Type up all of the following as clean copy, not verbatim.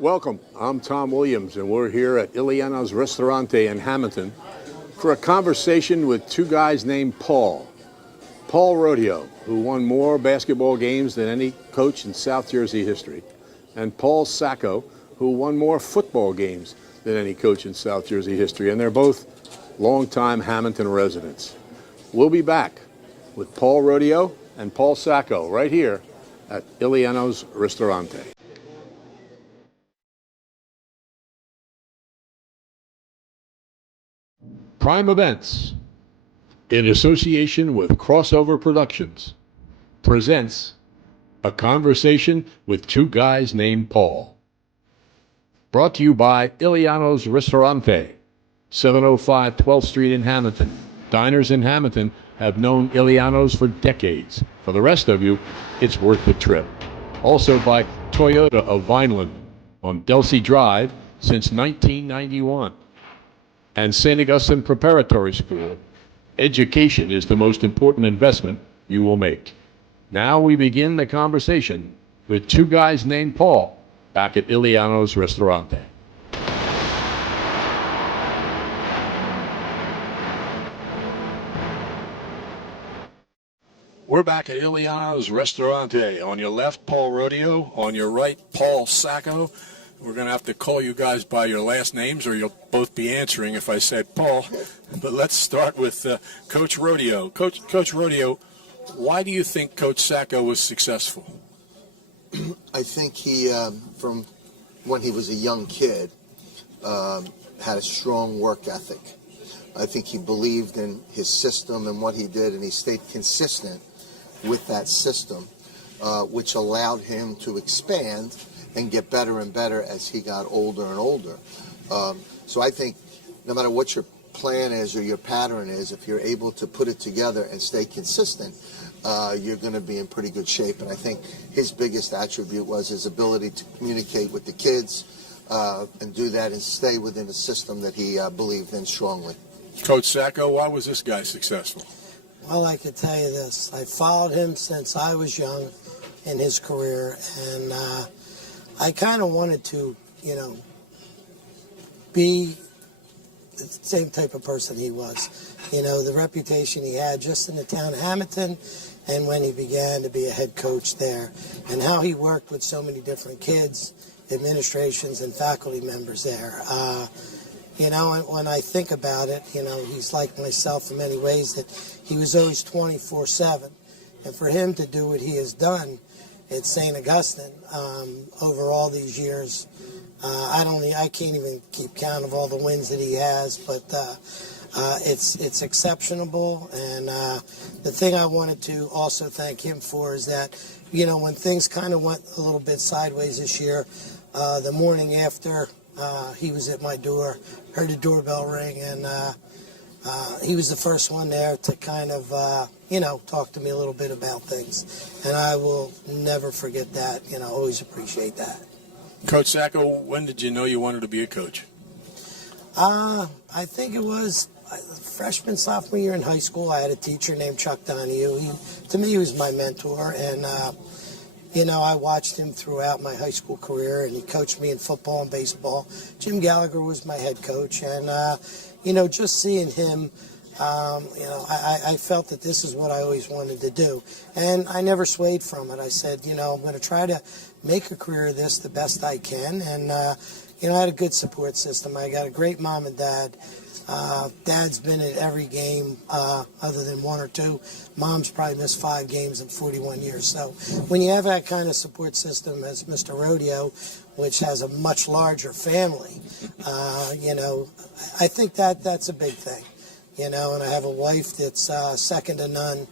Welcome. I'm Tom Williams, and we're here at Ileana's Ristorante in Hamilton for a conversation with two guys named Paul. Paul Rodio, who won more basketball games than any coach in South Jersey history, and Paul Sacco, who won more football games than any coach in South Jersey history, and they're both longtime Hamilton residents. We'll be back with Paul Rodio and Paul Sacco right here at Ileana's Ristorante. Prime Events, in association with Crossover Productions, presents A Conversation with Two Guys Named Paul. Brought to you by Ileana's Ristorante, 705 12th Street in Hamilton. Diners in Hamilton have known Ileana's for decades. For the rest of you, it's worth the trip. Also by Toyota of Vineland on Delsey Drive since 1991. And St. Augustine Preparatory School. Education is the most important investment you will make. Now we begin the conversation with two guys named Paul back at Ileana's Ristorante. We're back at Ileana's Ristorante. On your left, Paul Rodio. On your right, Paul Sacco. We're going to have to call you guys by your last names, or you'll both be answering if I said Paul. But let's start with Coach Rodio. Coach Rodio, why do you think Coach Sacco was successful? I think he, from when he was a young kid, had a strong work ethic. I think he believed in his system and what he did, and he stayed consistent with that system, which allowed him to expand and get better and better as he got older and older. So I think no matter what your plan is or your pattern is, if you're able to put it together and stay consistent, you're going to be in pretty good shape. And I think his biggest attribute was his ability to communicate with the kids and do that and stay within a system that he believed in strongly. Coach Sacco, why was this guy successful? Well, I could tell you this. I followed him since I was young in his career, and I kind of wanted to, be the same type of person he was. The reputation he had just in the town of Hamilton and when he began to be a head coach there, and how he worked with so many different kids, administrations, and faculty members there. When I think about it, he's like myself in many ways, that he was always 24/7. And for him to do what he has done at St. Augustine over all these years, I can't even keep count of all the wins that he has, but it's exceptional. And the thing I wanted to also thank him for is that, when things kind of went a little bit sideways this year, the morning after he was at my door, heard the doorbell ring, and he was the first one there to kind of, talk to me a little bit about things. And I will never forget that, always appreciate that. Coach Sacco, when did you know you wanted to be a coach? I think it was freshman, sophomore year in high school. I had a teacher named Chuck Donahue. To me, he was my mentor, and I watched him throughout my high school career, and he coached me in football and baseball. Jim Gallagher was my head coach, and, just seeing him, I felt that this is what I always wanted to do. And I never swayed from it. I said, I'm going to try to make a career of this the best I can. And, I had a good support system. I got a great mom and dad. Dad's been at every game other than one or two. Mom's probably missed 5 games in 41 years. So when you have that kind of support system as Mr. Rodio, which has a much larger family, I think that's a big thing. And I have a wife that's second to none,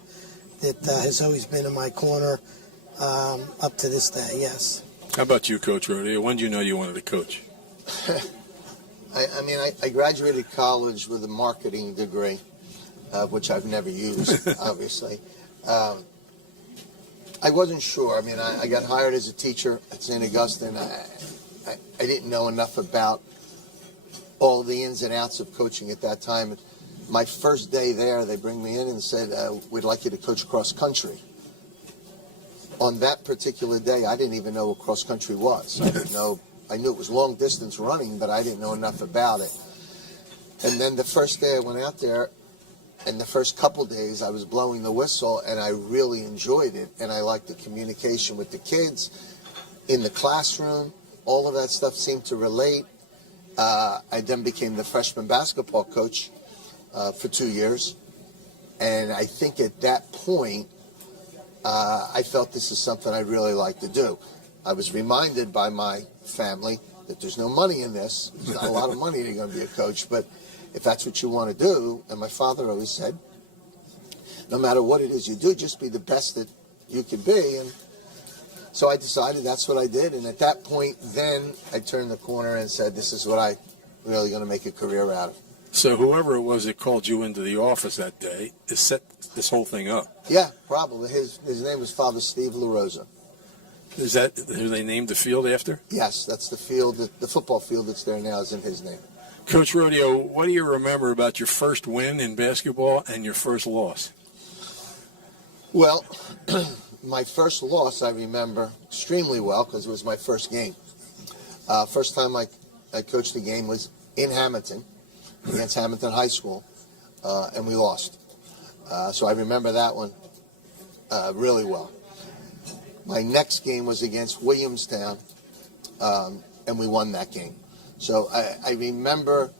that has always been in my corner up to this day, yes. How about you, Coach Rodio? When did you know you wanted to coach? I graduated college with a marketing degree, which I've never used, obviously. I wasn't sure. I got hired as a teacher at St. Augustine. I didn't know enough about all the ins and outs of coaching at that time. My first day there, they bring me in and said, we'd like you to coach cross country. On that particular day, I didn't even know what cross country was. I I knew it was long distance running, but I didn't know enough about it. And then the first day I went out there, and the first couple days I was blowing the whistle, and I really enjoyed it, and I liked the communication with the kids in the classroom. All of that stuff seemed to relate. I then became the freshman basketball coach for 2 years, and I think at that point I felt this is something I'd really like to do. I was reminded by my family that there's no money in this. There's not a lot of money if you're going to be a coach, but if that's what you want to do, and my father always said, no matter what it is you do, just be the best that you can be. And so I decided that's what I did. And at that point, then I turned the corner and said, this is what I really going to make a career out of. So whoever it was that called you into the office that day has set this whole thing up. Yeah, probably. His name was Father Steve LaRosa. Is that who they named the field after? Yes, that's the field. The football field that's there now is in his name. Coach Rodio, what do you remember about your first win in basketball and your first loss? Well, my first loss I remember extremely well because it was my first game. First time I coached a game was in Hamilton against Hamilton High School, and we lost. So I remember that one really well. My next game was against Williamstown, and we won that game. So I remember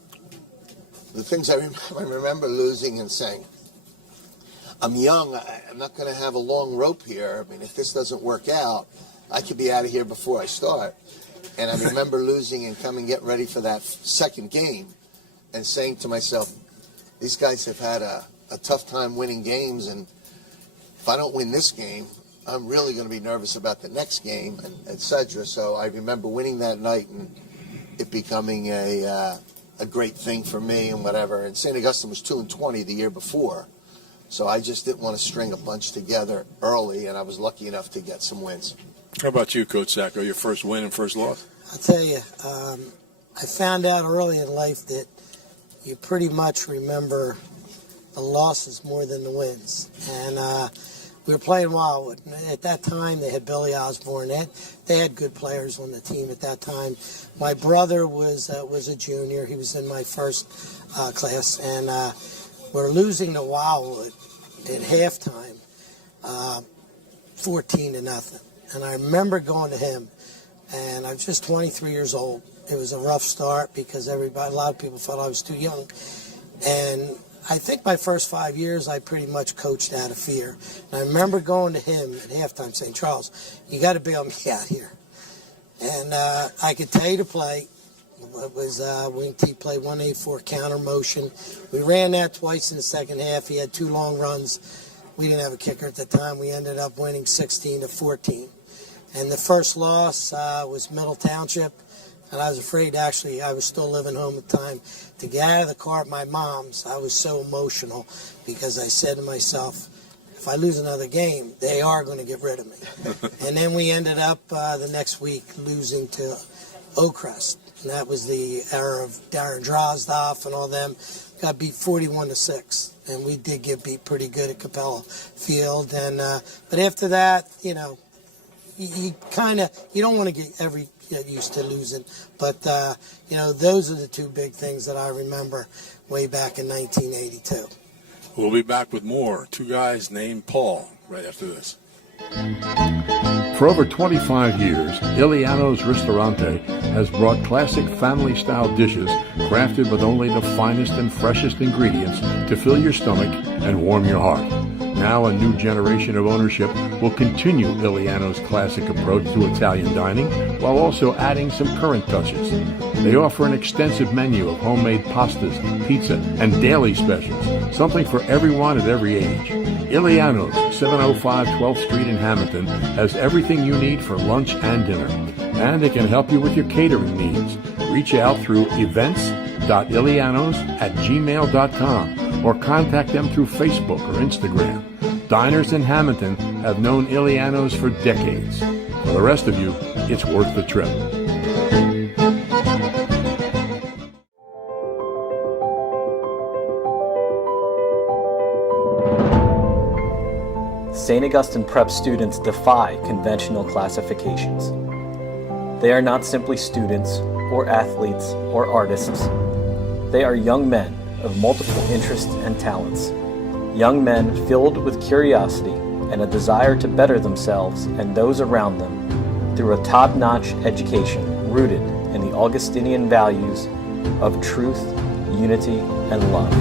the things I remember losing and saying, I'm young, I'm not going to have a long rope here. I mean, if this doesn't work out, I could be out of here before I start. And I remember losing and coming get ready for that second game and saying to myself, these guys have had a tough time winning games, and if I don't win this game, I'm really going to be nervous about the next game, and etc. So I remember winning that night and it becoming a great thing for me and whatever. And St. Augustine was 2-20 the year before, so I just didn't want to string a bunch together early, and I was lucky enough to get some wins. How about you, Coach Sacco, your first win and first loss? I'll tell you, I found out early in life that you pretty much remember the losses more than the wins. And we were playing Wildwood. At that time, they had Billy Osborne. They had good players on the team at that time. My brother was a junior. He was in my first class. And we're losing to Wildwood at halftime, 14-0. And I remember going to him, and I was just 23 years old. It was a rough start because a lot of people thought I was too young. And I think my first 5 years, I pretty much coached out of fear. And I remember going to him at halftime saying, Charles, you got to bail me out here. And I could tell you to play. It was wing T play 184 counter motion. We ran that twice in the second half. He had 2 long runs. We didn't have a kicker at the time. We ended up winning 16-14. And the first loss was Middle Township. And I was afraid, actually, I was still living home at the time, to get out of the car at my mom's. I was so emotional because I said to myself, if I lose another game, they are going to get rid of me. And then we ended up the next week losing to Oakrest. And that was the era of Darren Drozdoff and all them. Got beat 41-6. And we did get beat pretty good at Capella Field. And but after that, you know, you don't want to get used to losing, but you know, those are the 2 big things that I remember way back in 1982. We'll be back with more. 2 guys named Paul right after this. For over 25 years, Iliano's Ristorante has brought classic family-style dishes crafted with only the finest and freshest ingredients to fill your stomach and warm your heart. Now a new generation of ownership will continue Iliano's classic approach to Italian dining while also adding some current touches. They offer an extensive menu of homemade pastas, pizza, and daily specials, something for everyone at every age. Iliano's, 705 12th Street in Hamilton, has everything you need for lunch and dinner. And it can help you with your catering needs. Reach out through events.ilianos@gmail.com or contact them through Facebook or Instagram. Diners in Hamilton have known Iliano's for decades. For the rest of you, it's worth the trip. St. Augustine Prep students defy conventional classifications. They are not simply students or athletes or artists. They are young men of multiple interests and talents. Young men filled with curiosity and a desire to better themselves and those around them through a top-notch education rooted in the Augustinian values of truth, unity, and love.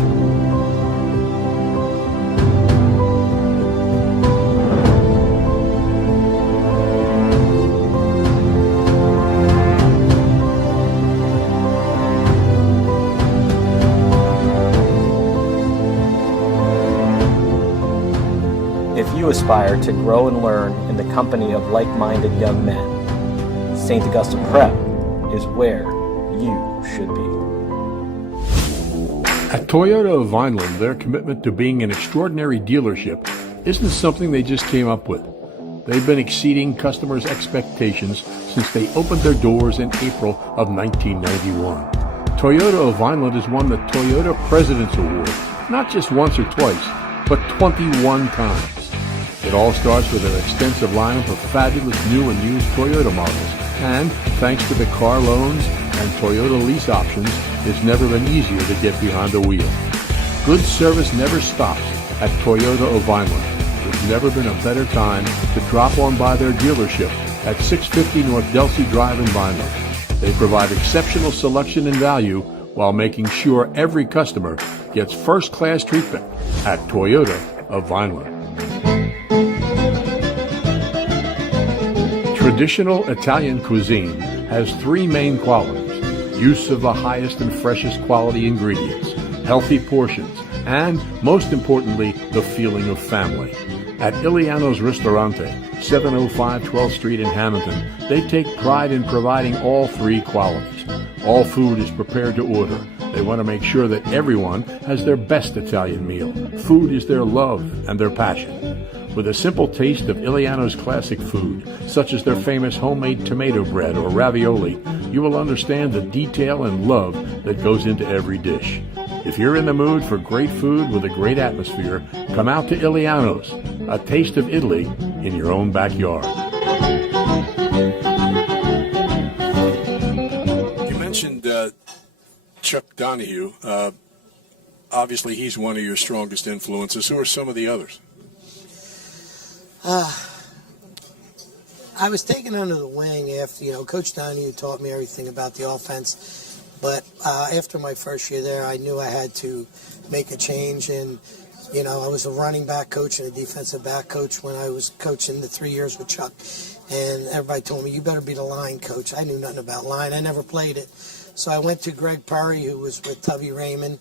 If you aspire to grow and learn in the company of like-minded young men, St. Augustine Prep is where you should be. At Toyota of Vineland, their commitment to being an extraordinary dealership isn't something they just came up with. They've been exceeding customers' expectations since they opened their doors in April of 1991. Toyota of Vineland has won the Toyota President's Award, not just once or twice, but 21 times. It all starts with an extensive lineup of fabulous new and used Toyota models. And thanks to the car loans and Toyota lease options, it's never been easier to get behind the wheel. Good service never stops at Toyota of Vineland. There's never been a better time to drop on by their dealership at 650 North Delsey Drive in Vineland. They provide exceptional selection and value while making sure every customer gets first-class treatment at Toyota of Vineland. Traditional Italian cuisine has three main qualities: use of the highest and freshest quality ingredients, healthy portions, and, most importantly, the feeling of family. At Iliano's Ristorante, 705 12th Street in Hamilton, they take pride in providing all three qualities. All food is prepared to order. They want to make sure that everyone has their best Italian meal. Food is their love and their passion. With a simple taste of Iliano's classic food, such as their famous homemade tomato bread or ravioli, you will understand the detail and love that goes into every dish. If you're in the mood for great food with a great atmosphere, come out to Iliano's, a taste of Italy in your own backyard. You mentioned Chuck Donahue. Obviously, he's one of your strongest influences. Who are some of the others? I was taken under the wing after, Coach Donahue taught me everything about the offense. But after my first year there, I knew I had to make a change. And, I was a running back coach and a defensive back coach when I was coaching the 3 years with Chuck. And everybody told me, you better be the line coach. I knew nothing about line. I never played it. So I went to Greg Purry, who was with Tubby Raymond.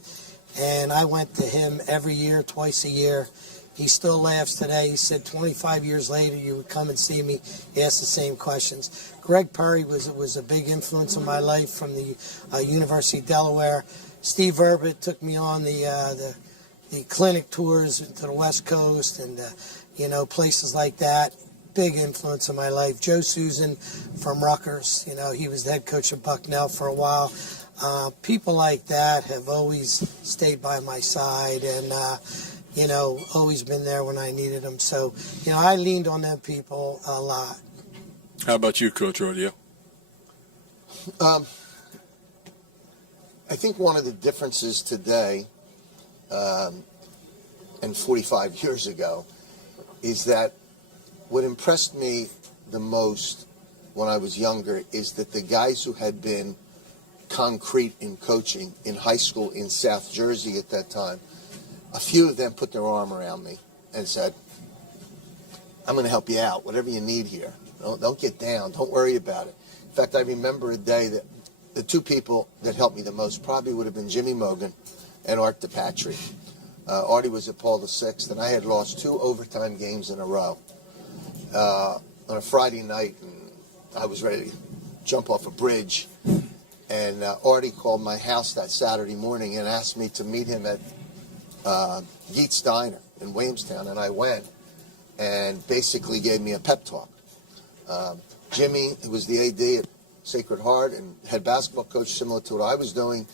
And I went to him every year, twice a year. He still laughs today. He said 25 years later, you would come and see me, ask the same questions. Greg Purry was a big influence in my life from the University of Delaware. Steve Herbert took me on the clinic tours to the West Coast and, places like that. Big influence in my life. Joe Susan from Rutgers, he was the head coach of Bucknell for a while. People like that have always stayed by my side and, always been there when I needed them. So, I leaned on them people a lot. How about you, Coach Rodio? I think one of the differences today and 45 years ago is that what impressed me the most when I was younger is that the guys who had been concrete in coaching in high school in South Jersey at that time, a few of them put their arm around me and said, I'm going to help you out, whatever you need here. Don't get down. Don't worry about it. In fact, I remember a day that the two people that helped me the most probably would have been Jimmy Mogan and Art DePatry. Artie was at Paul VI, and I had lost 2 overtime games in a row on a Friday night, and I was ready to jump off a bridge. And Artie called my house that Saturday morning and asked me to meet him at Geet's Diner in Williamstown, and I went and basically gave me a pep talk. Jimmy, who was the AD at Sacred Heart and head basketball coach similar to what I was doing,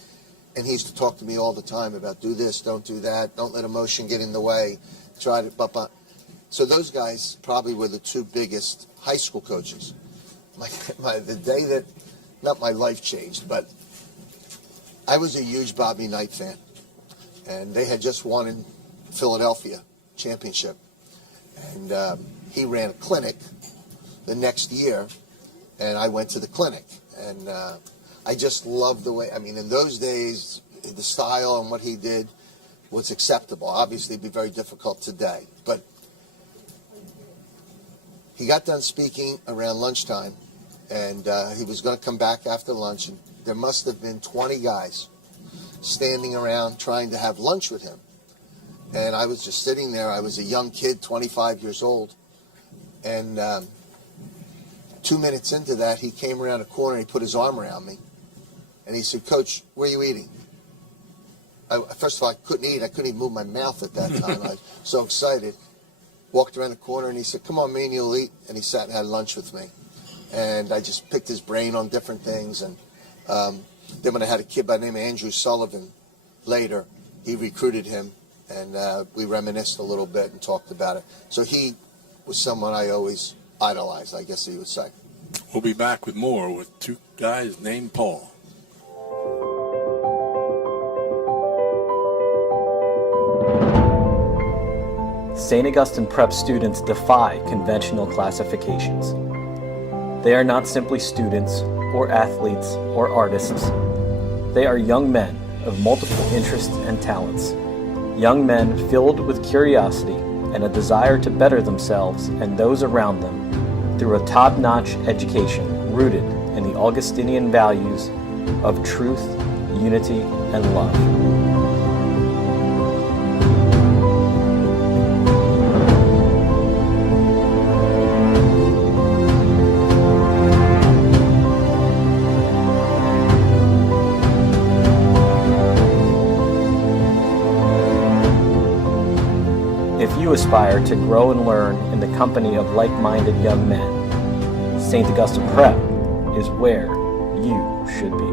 and he used to talk to me all the time about do this, don't do that, don't let emotion get in the way, So those guys probably were the 2 biggest high school coaches. the day that, not my life changed, but I was a huge Bobby Knight fan. And they had just won in Philadelphia championship. And he ran a clinic the next year, and I went to the clinic. And I just loved the way, I mean, in those days, the style and what he did was acceptable. Obviously, it'd be very difficult today. But he got done speaking around lunchtime, and he was going to come back after lunch, and there must have been 20 guys standing around trying to have lunch with him. And I was just sitting there. I was a young kid, 25 years old. And 2 minutes into that, he came around a corner, he put his arm around me, and he said, "Coach, where are you eating?" First of all, I couldn't eat. I couldn't even move my mouth at that time. I was so excited. Walked around the corner, and he said, "Come on, me and you'll eat." And he sat and had lunch with me. And I just picked his brain on different things. And then when I had a kid by the name of Andrew Sullivan later, he recruited him, and we reminisced a little bit and talked about it. So he was someone I always idolized, I guess you would say. We'll be back with more with two guys named Paul. St. Augustine Prep students defy conventional classifications. They are not simply students or athletes or artists. They are young men of multiple interests and talents. Young men filled with curiosity and a desire to better themselves and those around them through a top-notch education rooted in the Augustinian values of truth, unity, and love. If you aspire to grow and learn in the company of like-minded young men, St. Augustine Prep is where you should be.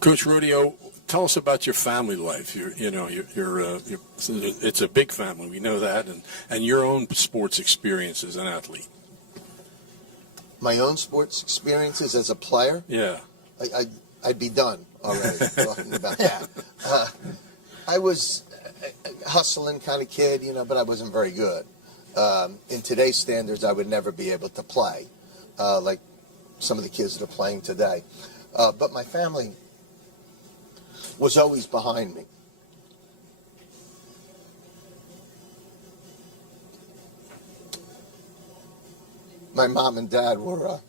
Coach Rodio, tell us about your family life. It's a big family, we know that, and your own sports experience as an athlete. My own sports experiences as a player? Yeah. I'd be done already talking about that. I was a hustling kind of kid, but I wasn't very good. In today's standards, I would never be able to play like some of the kids that are playing today. But my family was always behind me. My mom and dad were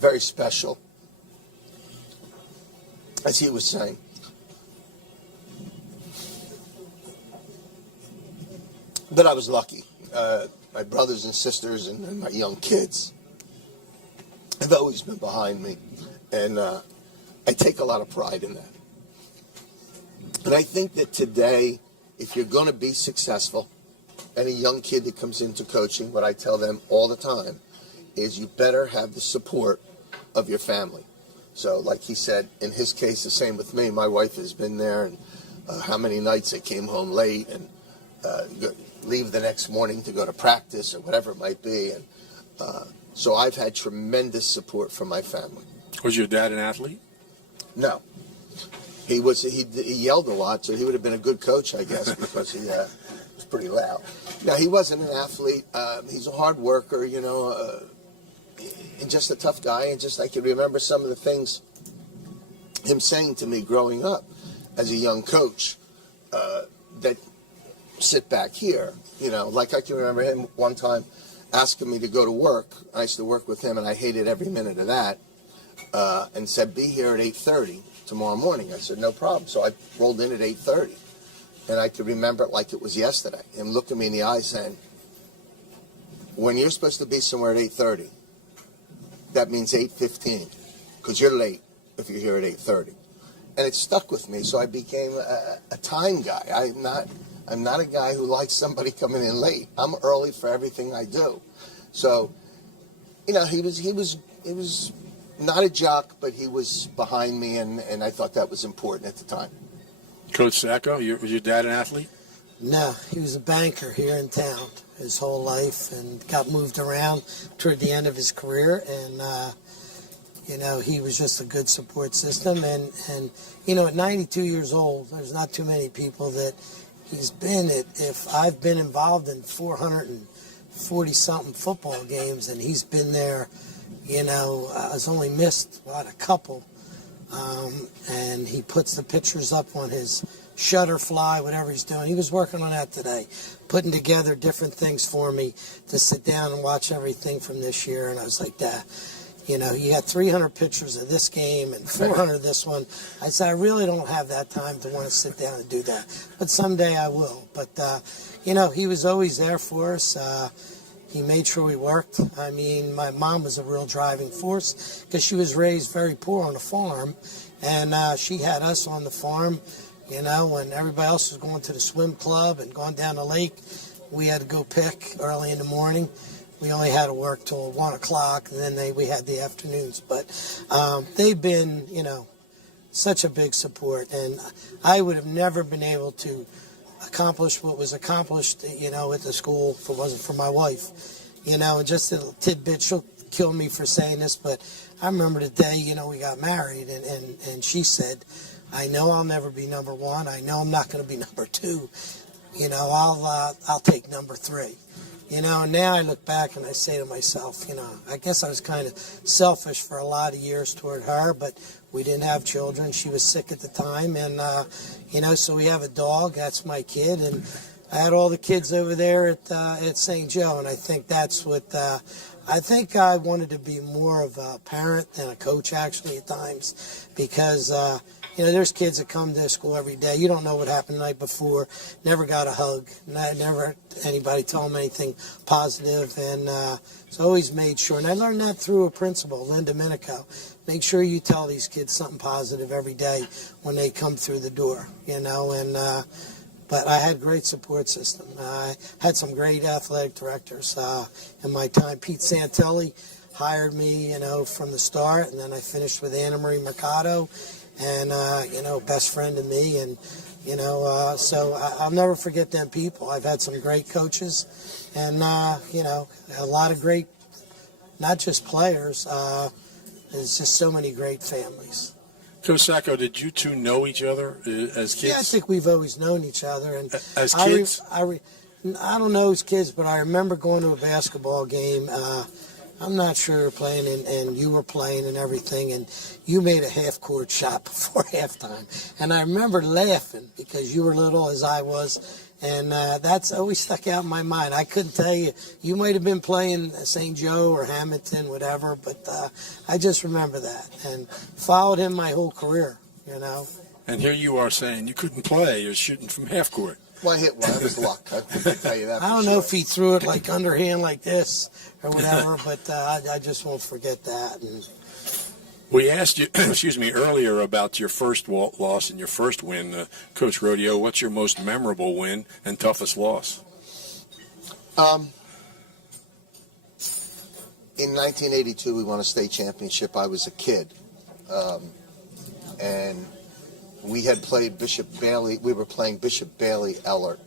very special, as he was saying. But I was lucky. My brothers and sisters and my young kids have always been behind me, and I take a lot of pride in that. And I think that today, if you're going to be successful, any young kid that comes into coaching, what I tell them all the time is you better have the support of your family. So like he said, in his case, the same with me. My wife has been there, and how many nights I came home late and leave the next morning to go to practice or whatever it might be. And so I've had tremendous support from my family. Was your dad an athlete? No. He yelled a lot, so he would have been a good coach, I guess, because he was pretty loud. No, he wasn't an athlete. He's a hard worker, and just a tough guy. And just I can remember some of the things him saying to me growing up as a young coach that sit back here. Like I can remember him one time asking me to go to work. I used to work with him, and I hated every minute of that, and said, "Be here at 8:30 tomorrow morning." I said, "No problem." So I rolled in at 8:30, and I could remember it like it was yesterday. Him looking me in the eye saying, "When you're supposed to be somewhere at 8:30, that means 8:15, because you're late if you're here at 8:30." And it stuck with me, so I became a time guy. I'm not a guy who likes somebody coming in late. I'm early for everything I do. So, he was not a jock, but he was behind me, and I thought that was important at the time. Coach Sacco, was your dad an athlete? No, he was a banker here in town his whole life and got moved around toward the end of his career. And, he was just a good support system. And at 92 years old, there's not too many people that he's been at. If I've been involved in 440-something football games, and he's been there, I've only missed, a couple. And he puts the pictures up on his Shutterfly, whatever he's doing. He was working on that today, putting together different things for me to sit down and watch everything from this year. And I was like, you got 300 pictures of this game and 400 of this one. I said, I really don't have that time to want to sit down and do that. But someday I will. But, he was always there for us. He made sure we worked. I mean, my mom was a real driving force because she was raised very poor on a farm. And she had us on the farm, when everybody else was going to the swim club and going down the lake. We had to go pick early in the morning. We only had to work till 1 o'clock, and then we had the afternoons. But they've been, such a big support. And I would have never been able to accomplish what was accomplished, at the school if it wasn't for my wife. Just a tidbit, she'll kill me for saying this, but I remember the day, we got married, and she said, I know I'll never be number one. I know I'm not going to be number two. I'll take number three. And now I look back and I say to myself, I guess I was kind of selfish for a lot of years toward her, but we didn't have children. She was sick at the time, and, so we have a dog. That's my kid, and I had all the kids over there at St. Joe, and I think that's what I think I wanted to be more of a parent than a coach, actually, at times, because, there's kids that come to school every day. You don't know what happened the night before. Never got a hug. Never anybody tell them anything positive. And so I always made sure. And I learned that through a principal, Lynn Domenico. Make sure you tell these kids something positive every day when they come through the door, but I had a great support system. I had some great athletic directors in my time. Pete Santelli hired me, from the start, and then I finished with Anna Marie Mercado. And, best friend to me. And, so I'll never forget them people. I've had some great coaches and, a lot of great, not just players, there's just so many great families. Coach Sacco, did you two know each other as kids? Yeah, I think we've always known each other. And as kids? I don't know as kids, but I remember going to a basketball game. I'm not sure you're playing, and you were playing and everything, and you made a half-court shot before halftime. And I remember laughing because you were little as I was, and that's always stuck out in my mind. I couldn't tell you. You might have been playing St. Joe or Hamilton, whatever, but I just remember that and followed him my whole career, And here you are saying you couldn't play. You're shooting from half-court. Well, I hit one. That was luck. I can tell you that. I don't know if he threw it like underhand like this or whatever, but I just won't forget that. And we asked you, earlier about your first loss and your first win, Coach Rodio. What's your most memorable win and toughest loss? In 1982, we won a state championship. I was a kid, and we had played Bishop Bailey. We were playing Bishop Bailey Ellert,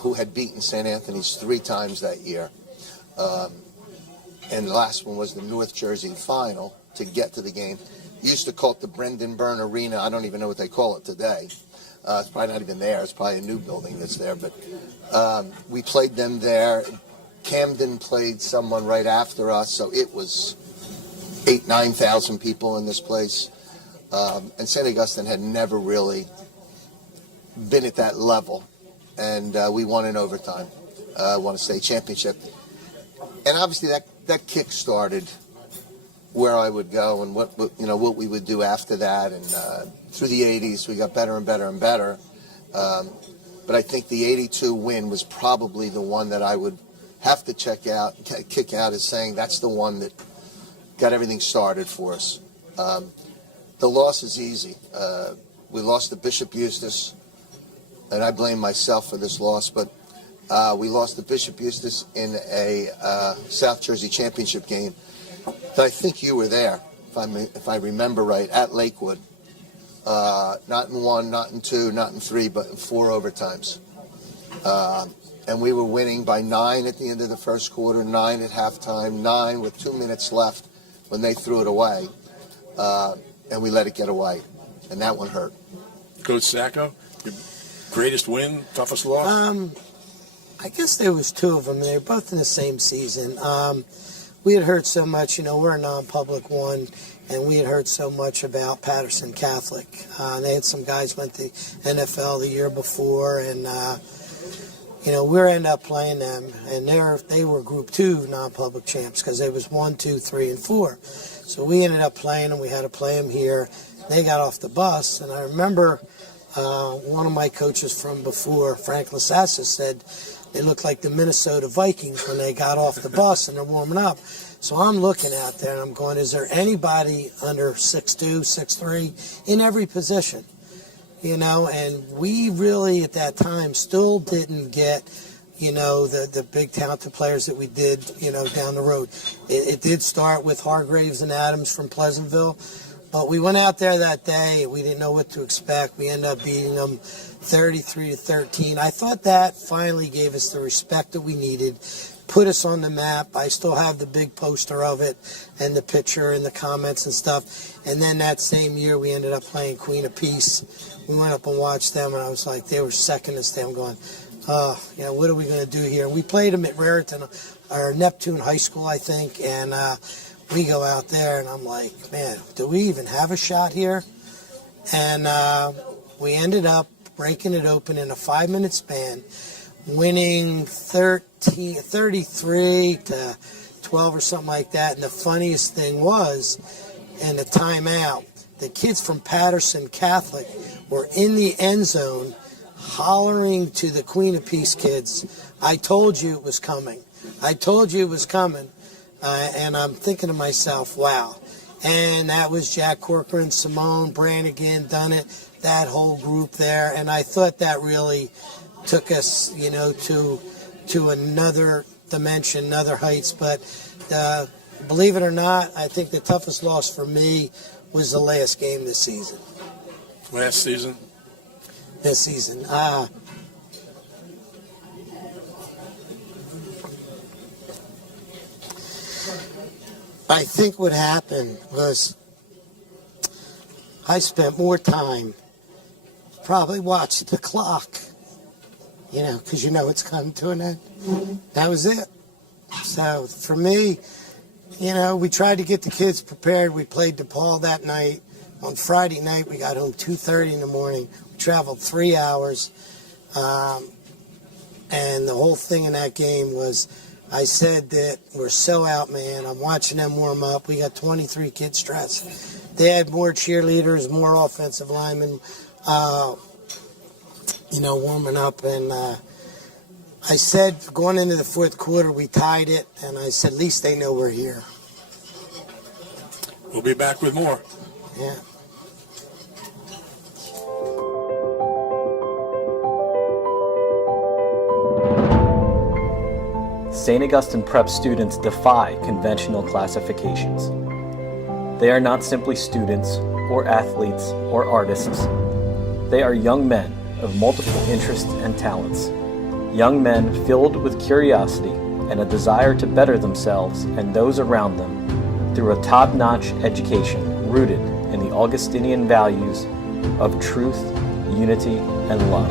who had beaten St. Anthony's 3 times that year. And the last one was the North Jersey final to get to the game. We used to call it the Brendan Byrne Arena. I don't even know what they call it today. It's probably not even there. It's probably a new building that's there. But we played them there. Camden played someone right after us, so it was 9,000 people in this place. And St. Augustine had never really been at that level. And we won in overtime, won a state championship. And obviously that kick-started where I would go and what we would do after that. And through the 80s, we got better and better and better. But I think the 82 win was probably the one that I would have to kick out as saying that's the one that got everything started for us. The loss is easy. We lost to Bishop Eustace, and I blame myself for this loss, but we lost to Bishop Eustace in a South Jersey championship game. I think you were there, if I remember right, at Lakewood. Not in 1, not in 2, not in 3, but in 4 overtimes. And we were winning by 9 at the end of the first quarter, 9 at halftime, 9 with 2 minutes left when they threw it away. And we let it get away. And that one hurt. Coach Sacco, your greatest win, toughest loss? I guess there was 2 of them. They were both in the same season. We had heard so much, we're a non-public one, and we had heard so much about Patterson Catholic. They had some guys went to NFL the year before, and we ended up playing them, and they were Group 2 non-public champs because it was 1, 2, 3, and 4. So we ended up playing them. We had to play them here. They got off the bus, and I remember one of my coaches from before, Frank Lasassa, said they looked like the Minnesota Vikings when they got off the bus and they're warming up. So I'm looking out there, and I'm going, is there anybody under 6'2", 6'3", in every position? And we really at that time still didn't get, the big talented players that we did, down the road. It did start with Hargraves and Adams from Pleasantville, but we went out there that day. We didn't know what to expect. We ended up beating them 33-13. I thought that finally gave us the respect that we needed, put us on the map. I still have the big poster of it and the picture and the comments and stuff. And then that same year we ended up playing Queen of Peace. We went up and watched them, and I was like, they were second us there. I'm going, what are we going to do here? We played them at Raritan, or Neptune High School, I think, and we go out there, and I'm like, man, do we even have a shot here? And we ended up breaking it open in a 5-minute span, winning 33-12 or something like that. And the funniest thing was, in the timeout, the kids from Patterson Catholic were in the end zone hollering to the Queen of Peace kids, I told you it was coming. I told you it was coming. And I'm thinking to myself, wow. And that was Jack Corcoran, Simone, Brannigan, Dunnett, that whole group there. And I thought that really took us, to another dimension, another heights. But believe it or not, I think the toughest loss for me was the last game this season. Last season? This season. I think what happened was I spent more time probably watching the clock, because it's coming to an end. That was it. So for me, we tried to get the kids prepared. We played DePaul that night. On Friday night, we got home 2:30 in the morning. We traveled 3 hours. And the whole thing in that game was, I said that we're so out, man. I'm watching them warm up. We got 23 kids dressed. They had more cheerleaders, more offensive linemen, warming up. And I said, going into the fourth quarter, we tied it. And I said, at least they know we're here. We'll be back with more. Yeah. St. Augustine Prep students defy conventional classifications. They are not simply students or athletes or artists. They are young men of multiple interests and talents. Young men filled with curiosity and a desire to better themselves and those around them through a top-notch education rooted in the Augustinian values of truth, unity, and love.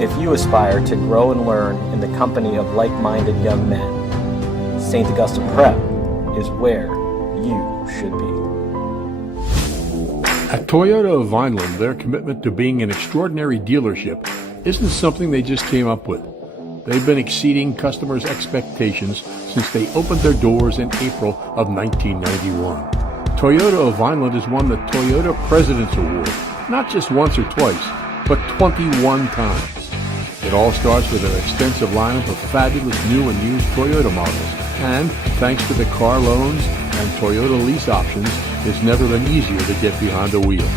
If you aspire to grow and learn in the company of like-minded young men, St. Augustine Prep is where you should be. At Toyota of Vineland, their commitment to being an extraordinary dealership isn't something they just came up with. They've been exceeding customers' expectations since they opened their doors in April of 1991. Toyota of Vineland has won the Toyota President's Award, not just once or twice, but 21 times. It all starts with an extensive lineup of fabulous new and used Toyota models. And thanks to the car loans and Toyota lease options, it's never been easier to get behind the wheel.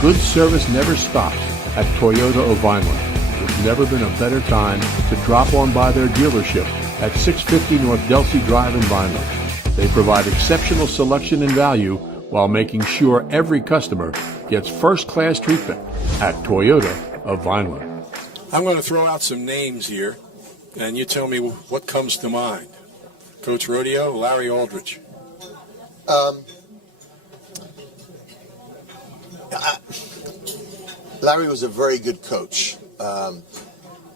Good service never stops, at Toyota of Vineland. There's never been a better time to drop on by their dealership at 650 North Delsey Drive in Vineland. They provide exceptional selection and value while making sure every customer gets first-class treatment at Toyota of Vineland. I'm going to throw out some names here, and you tell me what comes to mind. Coach Rodio, Larry Aldridge. Larry was a very good coach.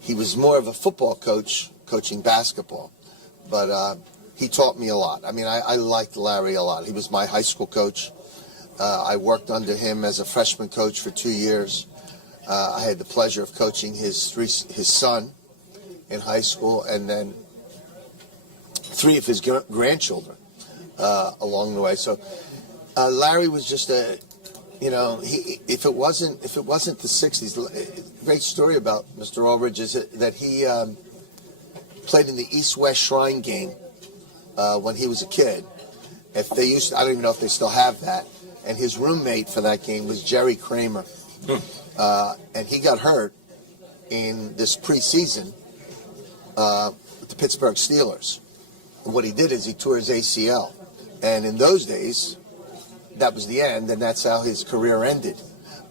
He was more of a football coach, coaching basketball, but he taught me a lot. I mean, I liked Larry a lot. He was my high school coach. I worked under him as a freshman coach for 2 years. I had the pleasure of coaching his son in high school, and then 3 of his grandchildren along the way. So Larry was just if it wasn't the 60s, great story about Mr. Aldridge is that he played in the East-West Shrine game when he was a kid. I don't even know if they still have that. And his roommate for that game was Jerry Kramer. And he got hurt in this preseason with the Pittsburgh Steelers. And what he did is he tore his ACL. And in those days, that was the end, and that's how his career ended.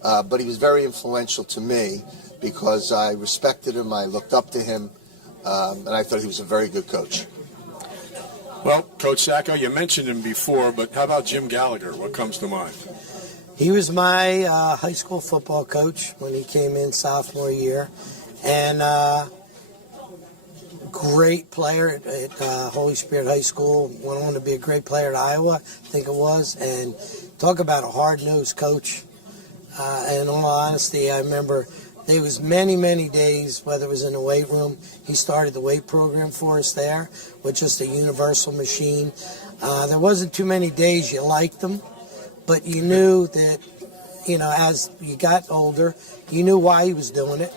But he was very influential to me because I respected him, I looked up to him, and I thought he was a very good coach. Well, Coach Sacco, you mentioned him before, but how about Jim Gallagher? What comes to mind? He was my high school football coach when he came in sophomore year, and great player at Holy Spirit High School. Went on to be a great player at Iowa, I think it was. And talk about a hard-nosed coach. And in all honesty, I remember there was many days, whether it was in the weight room, he started the weight program for us there with just a universal machine. There wasn't too many days you liked him, but you knew that, as you got older, you knew why he was doing it,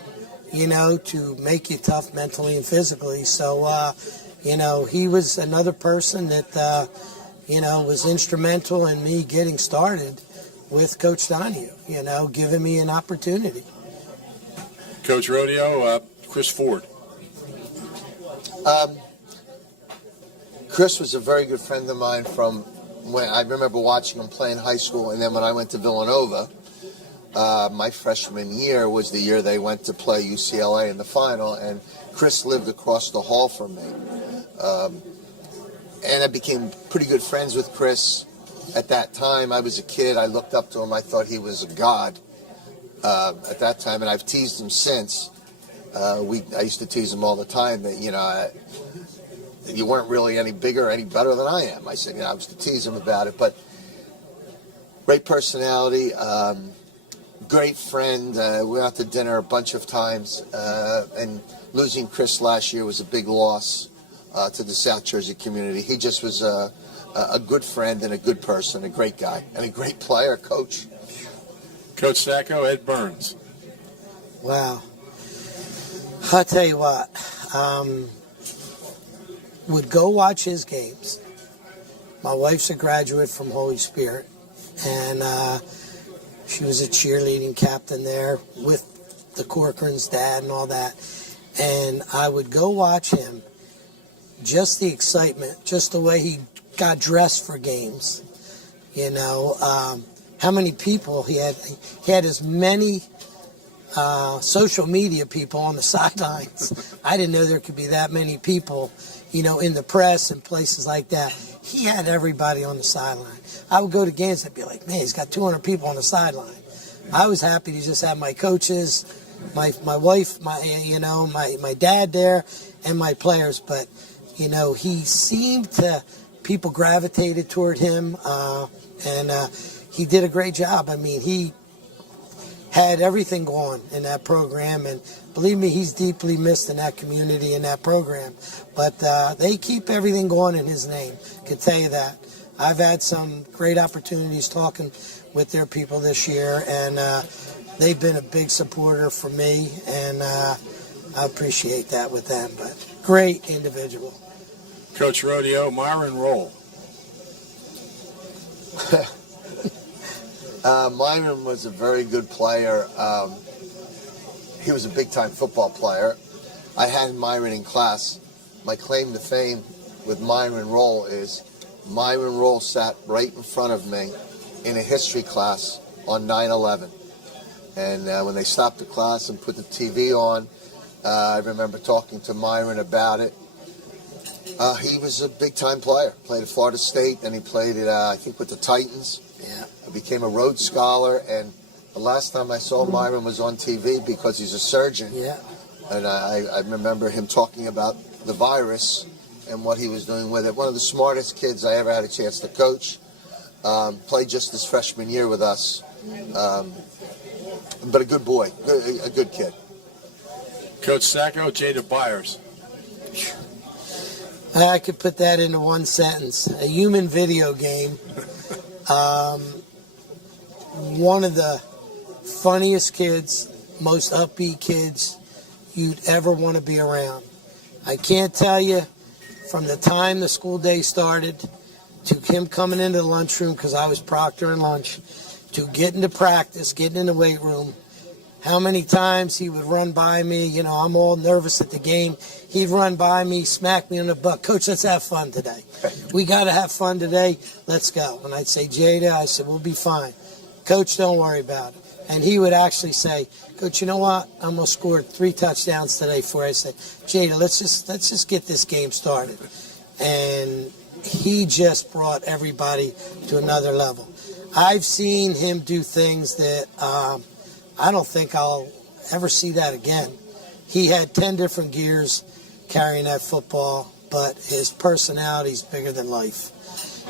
to make you tough mentally and physically. So, he was another person that, was instrumental in me getting started with Coach Donahue, giving me an opportunity. Coach Rodio, Chris Ford. Chris was a very good friend of mine from when I remember watching him play in high school, and then when I went to Villanova, my freshman year was the year they went to play UCLA in the final, and Chris lived across the hall from me. And I became pretty good friends with Chris. At that time, I was a kid. I looked up to him. I thought he was a god at that time, and I've teased him since. I used to tease him all the time that, you weren't really any bigger or any better than I am. I said, I was to tease him about it. But great personality, great friend. We went out to dinner a bunch of times, and losing Chris last year was a big loss to the South Jersey community. He just was a good friend and a good person, a great guy, and a great player, coach. Coach Sacco, Ed Burns. Wow. I'll tell you what, would go watch his games. My wife's a graduate from Holy Spirit, and she was a cheerleading captain there with the Corcoran's dad and all that. And I would go watch him, just the excitement, just the way he got dressed for games. How many people he had as many social media people on the sidelines. I didn't know there could be that many people, in the press and places like that. He had everybody on the sideline. I would go to games and I'd be like, man, he's got 200 people on the sideline. I was happy to just have my coaches, my wife, my dad there, and my players. But, he seemed to, people gravitated toward him, and he did a great job. I mean, he had everything going in that program, and believe me, he's deeply missed in that community and that program. But they keep everything going in his name. Can tell you that. I've had some great opportunities talking with their people this year, and they've been a big supporter for me, and I appreciate that with them. But great individual. Coach Rodio, Myron Roll. Myron was a very good player. he was a big-time football player. I had Myron in class. My claim to fame with Myron Roll is Myron Roll sat right in front of me in a history class on 9/11. And when they stopped the class and put the TV on, I remember talking to Myron about it. He was a big-time player. Played at Florida State, and he played at, I think, with the Titans. Yeah. Became a Rhodes Scholar, and the last time I saw Myron was on TV because he's a surgeon. Yeah. And I remember him talking about the virus and what he was doing with it. One of the smartest kids I ever had a chance to coach. Played just his freshman year with us. But a good boy, a good kid. Coach Sacco, Jada Byers. I could put that into one sentence. A human video game. One of the funniest kids, most upbeat kids you'd ever want to be around. I can't tell you, from the time the school day started to him coming into the lunchroom, because I was proctoring lunch, to getting to practice, getting in the weight room, how many times he would run by me. You know, I'm all nervous at the game. He'd run by me, smack me on the butt. Coach, let's have fun today. We got to have fun today. Let's go. And I'd say, Jada, I said, we'll be fine. Coach, don't worry about it. And he would actually say, Coach, you know what? I'm going to score 3 touchdowns today for you. I said, Jada, let's just get this game started. And he just brought everybody to another level. I've seen him do things that I don't think I'll ever see that again. He had 10 different gears carrying that football, but his personality's bigger than life.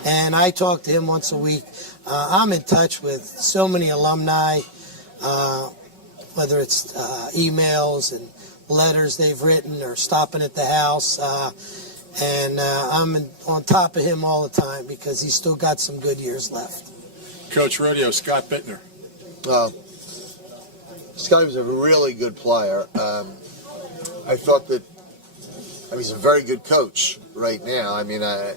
And I talk to him once a week. I'm in touch with so many alumni, whether it's emails and letters they've written or stopping at the house. And I'm on top of him all the time because he's still got some good years left. Coach Rodio, Scott Bittner. Scotty was a really good player. I thought that he's a very good coach right now. I mean, I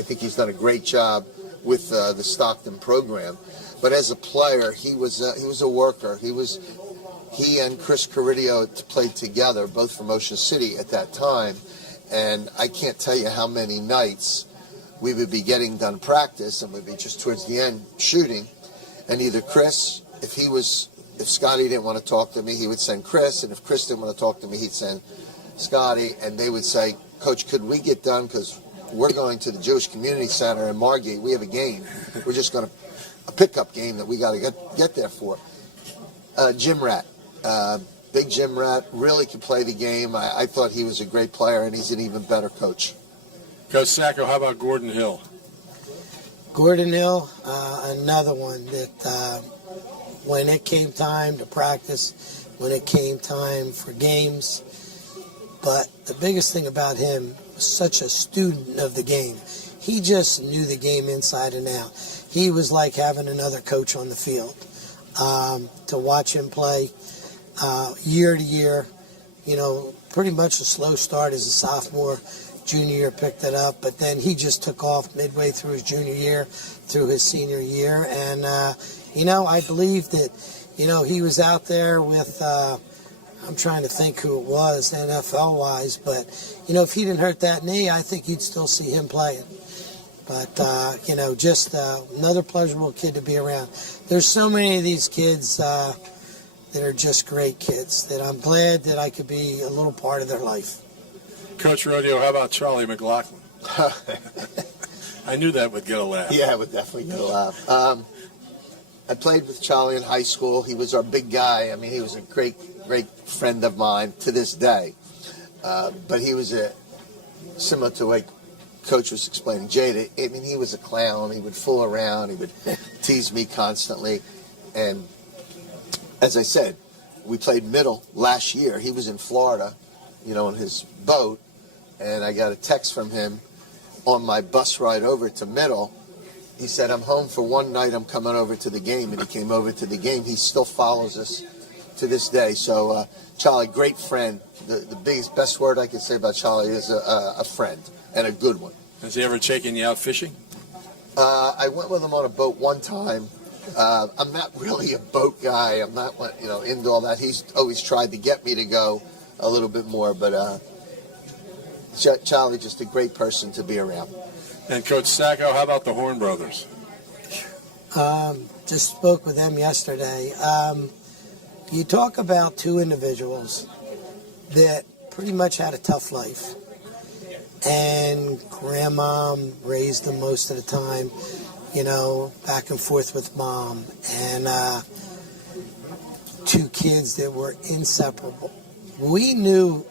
think he's done a great job with the Stockton program. But as a player, he was a worker. He and Chris Rodio played together, both from Ocean City at that time. And I can't tell you how many nights we would be getting done practice and we'd be just towards the end shooting. And either Chris, if Scotty didn't want to talk to me, he would send Chris. And if Chris didn't want to talk to me, he'd send Scotty. And they would say, Coach, could we get done? Because we're going to the Jewish Community Center in Margate. We have a game. We're just going to, a pickup game that we got to get there for. Jim Rat. Big Jim Rat really could play the game. I thought he was a great player, and he's an even better coach. Coach Sacco, how about Gordon Hill? Gordon Hill, another one that when it came time to practice, when it came time for games, but the biggest thing about him was such a student of the game. He just knew the game inside and out. He was like having another coach on the field. To watch him play year to year, you know, pretty much a slow start as a sophomore. Junior year picked it up, but then he just took off midway through his junior year, through his senior year. And, you know, I believe that, you know, he was out there with, I'm trying to think who it was, NFL-wise, but, you know, if he didn't hurt that knee, I think you'd still see him playing. But, you know, just another pleasurable kid to be around. There's so many of these kids that are just great kids that I'm glad that I could be a little part of their life. Coach Rodio, how about Charlie McLaughlin? I knew that would get a laugh. Yeah, it would definitely get a laugh. I played with Charlie in high school. He was our big guy. I mean, he was a great friend of mine to this day. But he was similar to like Coach was explaining, Jada, I mean, he was a clown. He would fool around. He would tease me constantly. And as I said, we played middle last year. He was in Florida, you know, on his boat. And I got a text from him on my bus ride over to middle. He said, I'm home for one night. I'm coming over to the game. And he came over to the game. He still follows us to this day. So, Charlie, great friend. The best word I could say about Charlie is a friend, and a good one. Has he ever taken you out fishing? I went with him on a boat one time, I'm not really a boat guy. I'm not, into all that. He's always tried to get me to go a little bit more, but Charlie, just a great person to be around. And Coach Sacco, how about the Horn brothers? Just spoke with them yesterday. You talk about two individuals that pretty much had a tough life, and grandma raised them most of the time, back and forth with mom, and two kids that were inseparable. We knew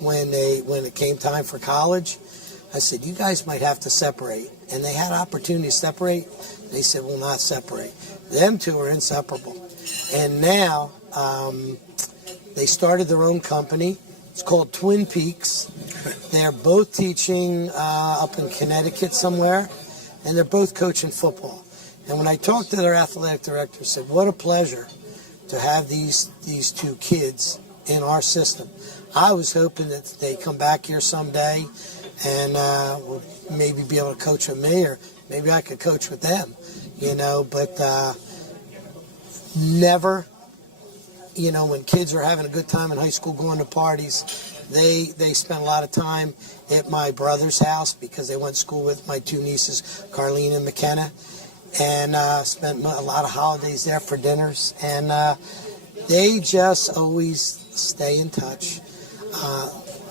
when it came time for college, I said, you guys might have to separate. And they had opportunity to separate. They said, we'll not separate. Them two are inseparable. And now they started their own company. It's called Twin Peaks. They're both teaching up in Connecticut somewhere, and they're both coaching football. And when I talked to their athletic director, I said, what a pleasure to have these two kids in our system. I was hoping that they come back here someday and would maybe be able to coach with me, or maybe I could coach with them, but never, when kids are having a good time in high school, going to parties, they spent a lot of time at my brother's house because they went to school with my two nieces, Carlene and McKenna, and spent a lot of holidays there for dinners, and they just always stay in touch.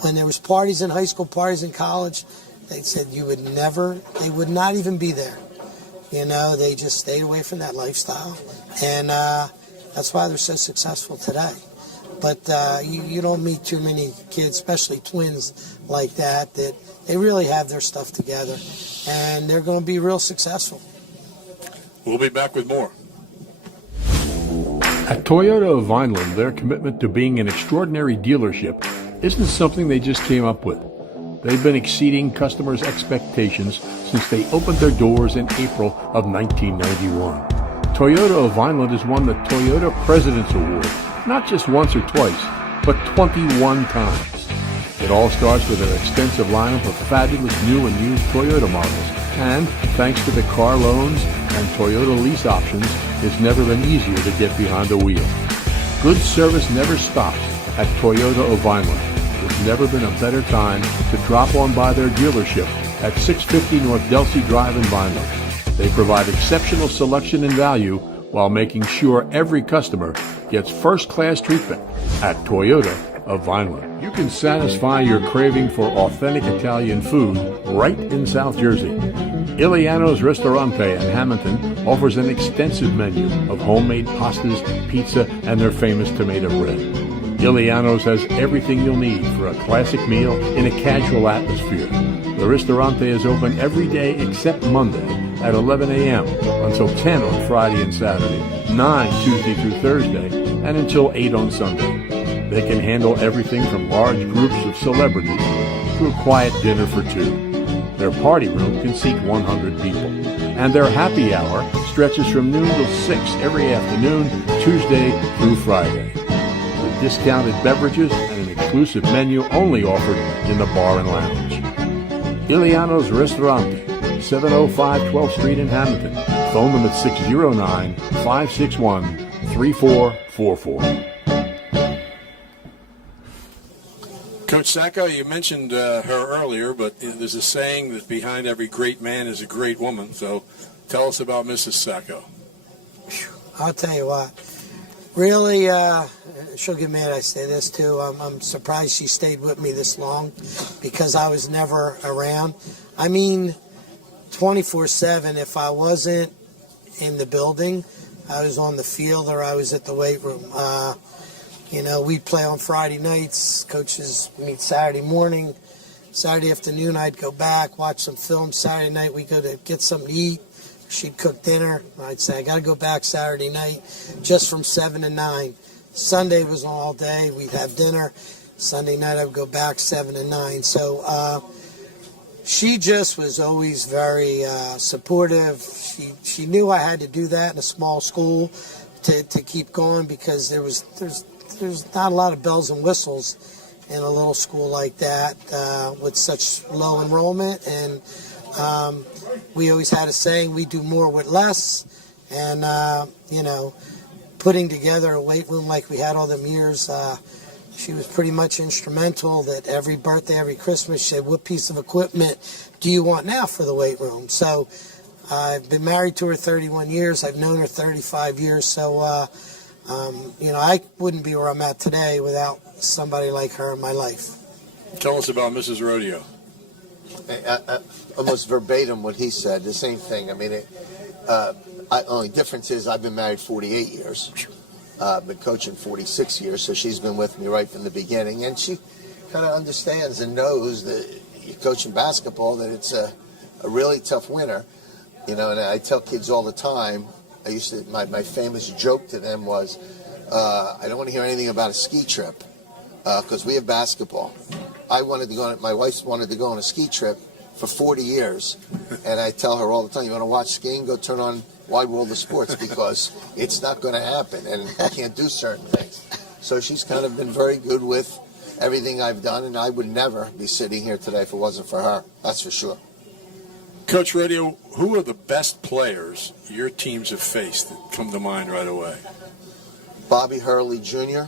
When there was parties in high school, parties in college, they said they would not even be there. They just stayed away from that lifestyle. And that's why they're so successful today. But you don't meet too many kids, especially twins like that they really have their stuff together. And they're going to be real successful. We'll be back with more. At Toyota of Vineland, their commitment to being an extraordinary dealership isn't something they just came up with. They've been exceeding customers' expectations since they opened their doors in April of 1991. Toyota of Vineland has won the Toyota President's Award, not just once or twice, but 21 times. It all starts with an extensive lineup of fabulous new and used Toyota models, and thanks to the car loans and Toyota lease options, it's never been easier to get behind the wheel. Good service never stops at Toyota of Vineland. There's never been a better time to drop on by their dealership at 650 North Delsey Drive in Vineland. They provide exceptional selection and value while making sure every customer gets first-class treatment at Toyota of Vineland. You can satisfy your craving for authentic Italian food right in South Jersey. Iliano's Ristorante in Hamilton offers an extensive menu of homemade pastas, pizza, and their famous tomato bread. Iliano's has everything you'll need for a classic meal in a casual atmosphere. The Ristorante is open every day except Monday at 11 a.m. until 10 on Friday and Saturday, 9 Tuesday through Thursday, and until 8 on Sunday. They can handle everything from large groups of celebrities to a quiet dinner for two. Their party room can seat 100 people. And their happy hour stretches from noon till 6 every afternoon, Tuesday through Friday. With discounted beverages and an exclusive menu only offered in the bar and lounge. Iliano's Ristorante, 705 12th Street in Hamilton. Phone them at 609-561-3444. Coach Sacco, you mentioned her earlier, but there's a saying that behind every great man is a great woman. So tell us about Mrs. Sacco. I'll tell you what. Really, she'll get mad I say this too. I'm surprised she stayed with me this long because I was never around. I mean, 24/7. If I wasn't in the building, I was on the field or I was at the weight room. We'd play on Friday nights. Coaches meet Saturday morning. Saturday afternoon, I'd go back, watch some film. Saturday night, we'd go to get something to eat. She'd cook dinner. I'd say, I got to go back Saturday night just from 7 to 9. Sunday was all day. We'd have dinner. Sunday night, I would go back 7 to 9. So she just was always very supportive. She knew I had to do that in a small school to keep going because there's not a lot of bells and whistles in a little school like that with such low enrollment. And we always had a saying, we do more with less. and putting together a weight room like we had all them years. She was pretty much instrumental. That every birthday, every Christmas, she said, "What piece of equipment do you want now for the weight room?" So I've been married to her 31 years. I've known her 35 years. So I wouldn't be where I'm at today without somebody like her in my life. Tell us about Mrs. Rodio. Almost verbatim what he said, the same thing. I mean, only difference is I've been married 48 years. I've been coaching 46 years, so she's been with me right from the beginning. And she kind of understands and knows that you're coaching basketball, that it's a really tough winter. And I tell kids all the time, my famous joke to them was, I don't want to hear anything about a ski trip because we have basketball. My wife wanted to go on a ski trip for 40 years, and I tell her all the time, you want to watch skiing, go turn on Wide World of Sports, because it's not going to happen, and you can't do certain things. So she's kind of been very good with everything I've done, and I would never be sitting here today if it wasn't for her. That's for sure. Coach Rodio, who are the best players your teams have faced that come to mind right away? Bobby Hurley Jr.,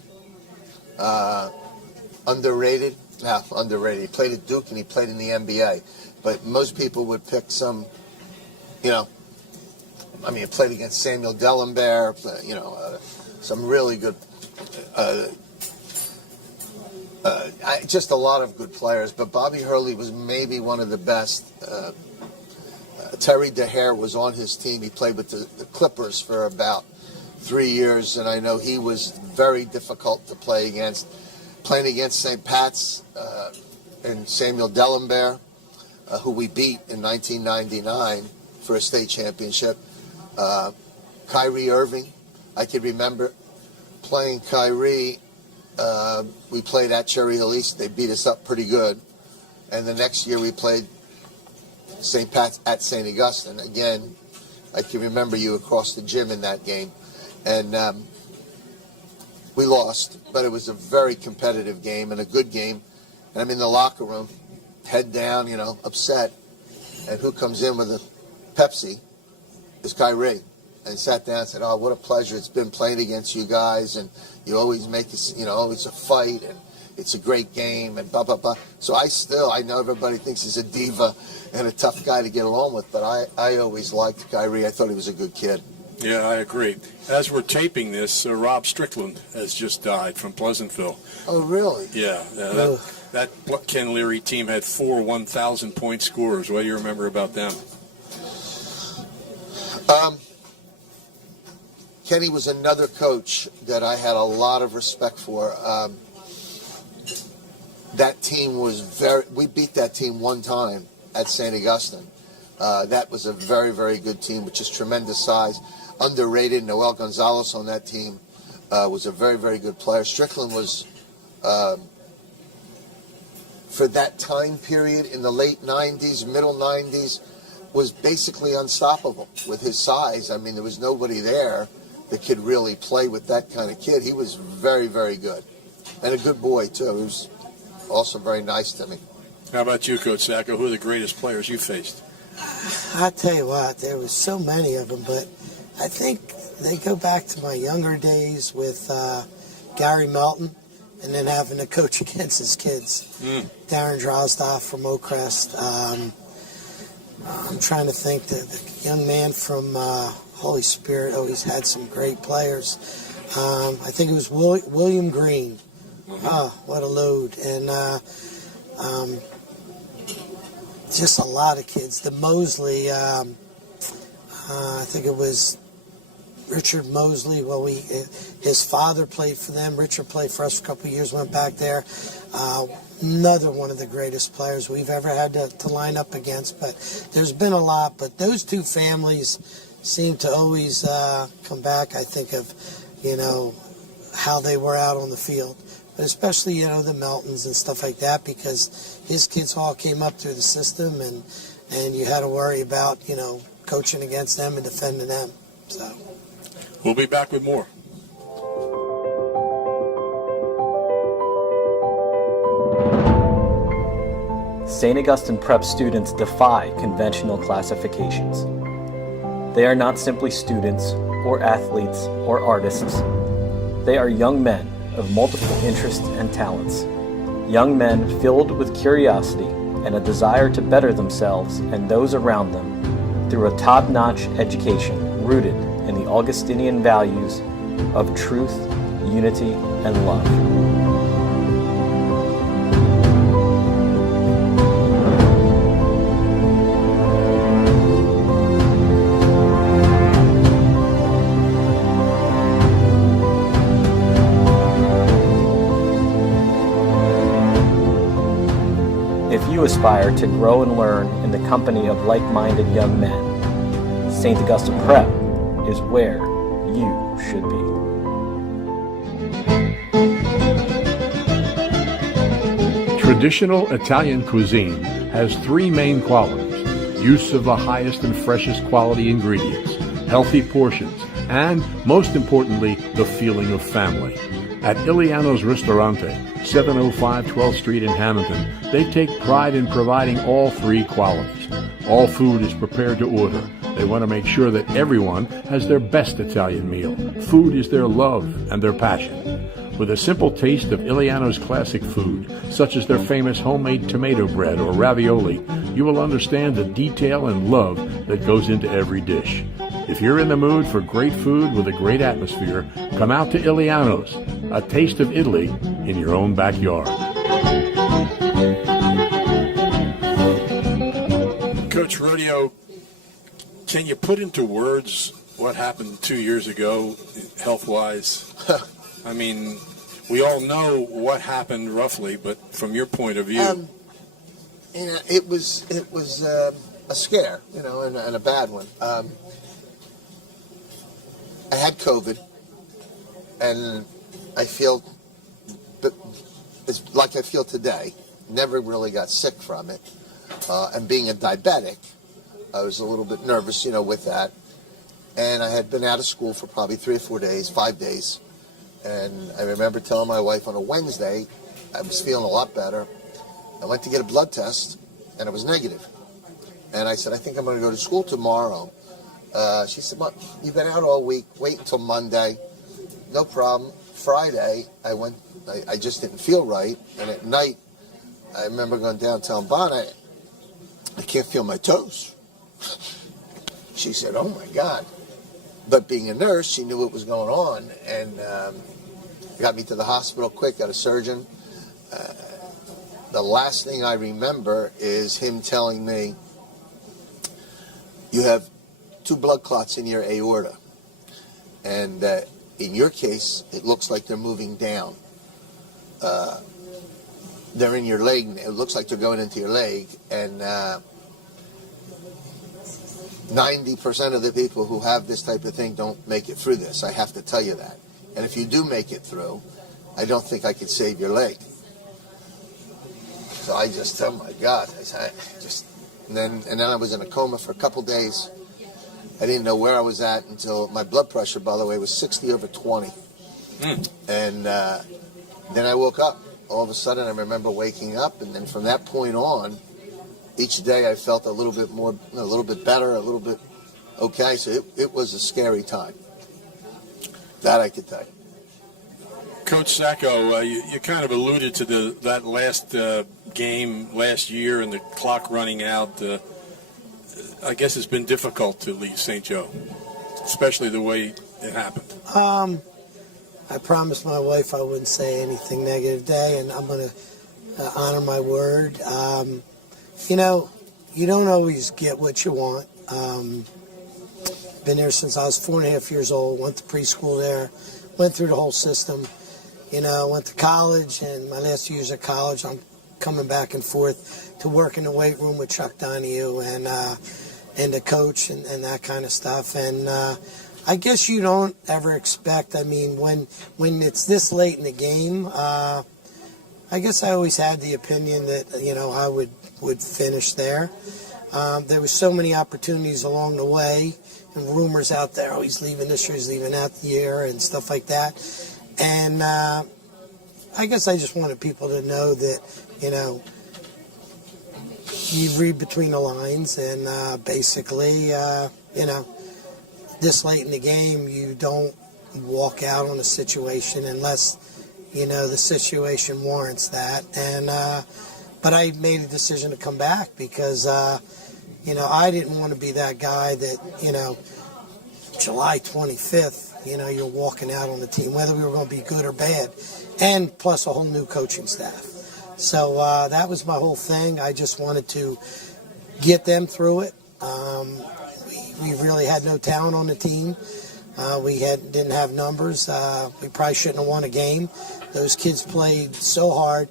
underrated. Now, underrated. He played at Duke and he played in the NBA. But most people would pick some, he played against Samuel Dellenberg, some really good, just a lot of good players. But Bobby Hurley was maybe one of the best. Terry DeHare was on his team. He played with the Clippers for about 3 years, and I know he was very difficult to play against. Playing against St. Pat's and Samuel Dellenberg, who we beat in 1999 for a state championship. Kyrie Irving, I can remember playing Kyrie. We played at Cherry Hill East. They beat us up pretty good. And the next year we played St. Pat's at St. Augustine. Again, I can remember you across the gym in that game. And we lost, but it was a very competitive game and a good game. And I'm in the locker room, head down, upset. And who comes in with a Pepsi is Kyrie. And sat down and said, "Oh, what a pleasure it's been playing against you guys. And you always make this, always a fight. And it's a great game." And blah, blah, blah. So I know everybody thinks he's a diva and a tough guy to get along with. But I always liked Kyrie. I thought he was a good kid. Yeah, I agree. As we're taping this, Rob Strickland has just died from Pleasantville. Oh, really? Yeah. That Ken Leary team had 4 1,000-point scorers. What do you remember about them? Kenny was another coach that I had a lot of respect for. That team was we beat that team one time at St. Augustine. That was a very, very good team with just tremendous size. Underrated. Noel Gonzalez on that team was a very, very good player. Strickland was, for that time period in the late 90s, middle 90s, was basically unstoppable with his size. I mean, there was nobody there that could really play with that kind of kid. He was very, very good. And a good boy, too. He was also very nice to me. How about you, Coach Sacco? Who are the greatest players you faced? I tell you what, there was so many of them, but I think they go back to my younger days with Gary Melton, and then having to coach against his kids. Darren Drozdoff from Oakcrest. I'm trying to think, the young man from Holy Spirit always had some great players. I think it was William Green. Oh, what a load. And just a lot of kids. The Mosley, I think it was Richard Mosley. Well, his father played for them. Richard played for us for a couple of years, went back there. Another one of the greatest players we've ever had to line up against. But there's been a lot. But those two families seem to always come back. I think of, how they were out on the field. But especially, the Meltons and stuff like that, because his kids all came up through the system, and you had to worry about, coaching against them and defending them. So we'll be back with more. St. Augustine Prep students defy conventional classifications. They are not simply students or athletes or artists. They are young men of multiple interests and talents. Young men filled with curiosity and a desire to better themselves and those around them through a top-notch education rooted in the Augustinian values of truth, unity, and love. If you aspire to grow and learn in the company of like-minded young men, St. Augustine Prep is where you should be. Traditional Italian cuisine has three main qualities: use of the highest and freshest quality ingredients, healthy portions, and, most importantly, the feeling of family. At Iliano's Ristorante, 705 12th Street in Hamilton, they take pride in providing all three qualities. All food is prepared to order. They want to make sure that everyone has their best Italian meal. Food is their love and their passion. With a simple taste of Iliano's classic food, such as their famous homemade tomato bread or ravioli, you will understand the detail and love that goes into every dish. If you're in the mood for great food with a great atmosphere, come out to Iliano's, a taste of Italy in your own backyard. Coach Rodio, can you put into words what happened 2 years ago, health-wise? I mean, we all know what happened roughly, but from your point of view. It was a scare, and a bad one. I had COVID, and I feel it's like I feel today. Never really got sick from it. And being a diabetic, I was a little bit nervous, with that. And I had been out of school for probably 3 or 4 days, 5 days. And I remember telling my wife on a Wednesday, I was feeling a lot better. I went to get a blood test, and it was negative. And I said, I think I'm going to go to school tomorrow. She said, well, you've been out all week. Wait until Monday. No problem. Friday, I just didn't feel right. And at night, I remember going downtown Bonnet. I can't feel my toes. She said, oh, my God. But being a nurse, she knew what was going on. And got me to the hospital quick, got a surgeon. The last thing I remember is him telling me, you have 2 blood clots in your aorta. And in your case, it looks like they're moving down. They're in your leg. It looks like they're going into your leg. And 90% of the people who have this type of thing don't make it through this. I have to tell you that. And if you do make it through, I don't think I could save your leg. So I just, oh my God. And then I was in a coma for a couple days. I didn't know where I was at until my blood pressure, by the way, was 60/20. And then I woke up. All of a sudden, I remember waking up, and then from that point on, each day I felt a little bit more, a little bit better, a little bit okay. So it was a scary time. That I could tell you. Coach Sacco, you kind of alluded to that last game last year and the clock running out. I guess it's been difficult to leave St. Joe, especially the way it happened. I promised my wife I wouldn't say anything negative today, and I'm going to honor my word. You don't always get what you want. Been there since I was 4.5 years old, went to preschool there, went through the whole system. Went to college, and my last 2 years of college, I'm coming back and forth to work in the weight room with Chuck Donahue and the coach and that kind of stuff. And I guess you don't ever expect, when it's this late in the game, I guess I always had the opinion that, I would finish there. There was so many opportunities along the way and rumors out there, oh, he's leaving this year, he's leaving that year and stuff like that. And I guess I just wanted people to know that, you read between the lines and basically, this late in the game, you don't walk out on a situation unless, the situation warrants that. And but I made a decision to come back because, I didn't want to be that guy that, July 25th, you're walking out on the team, whether we were going to be good or bad, and plus a whole new coaching staff. So that was my whole thing. I just wanted to get them through it. We really had no talent on the team. We didn't have numbers. We probably shouldn't have won a game. Those kids played so hard.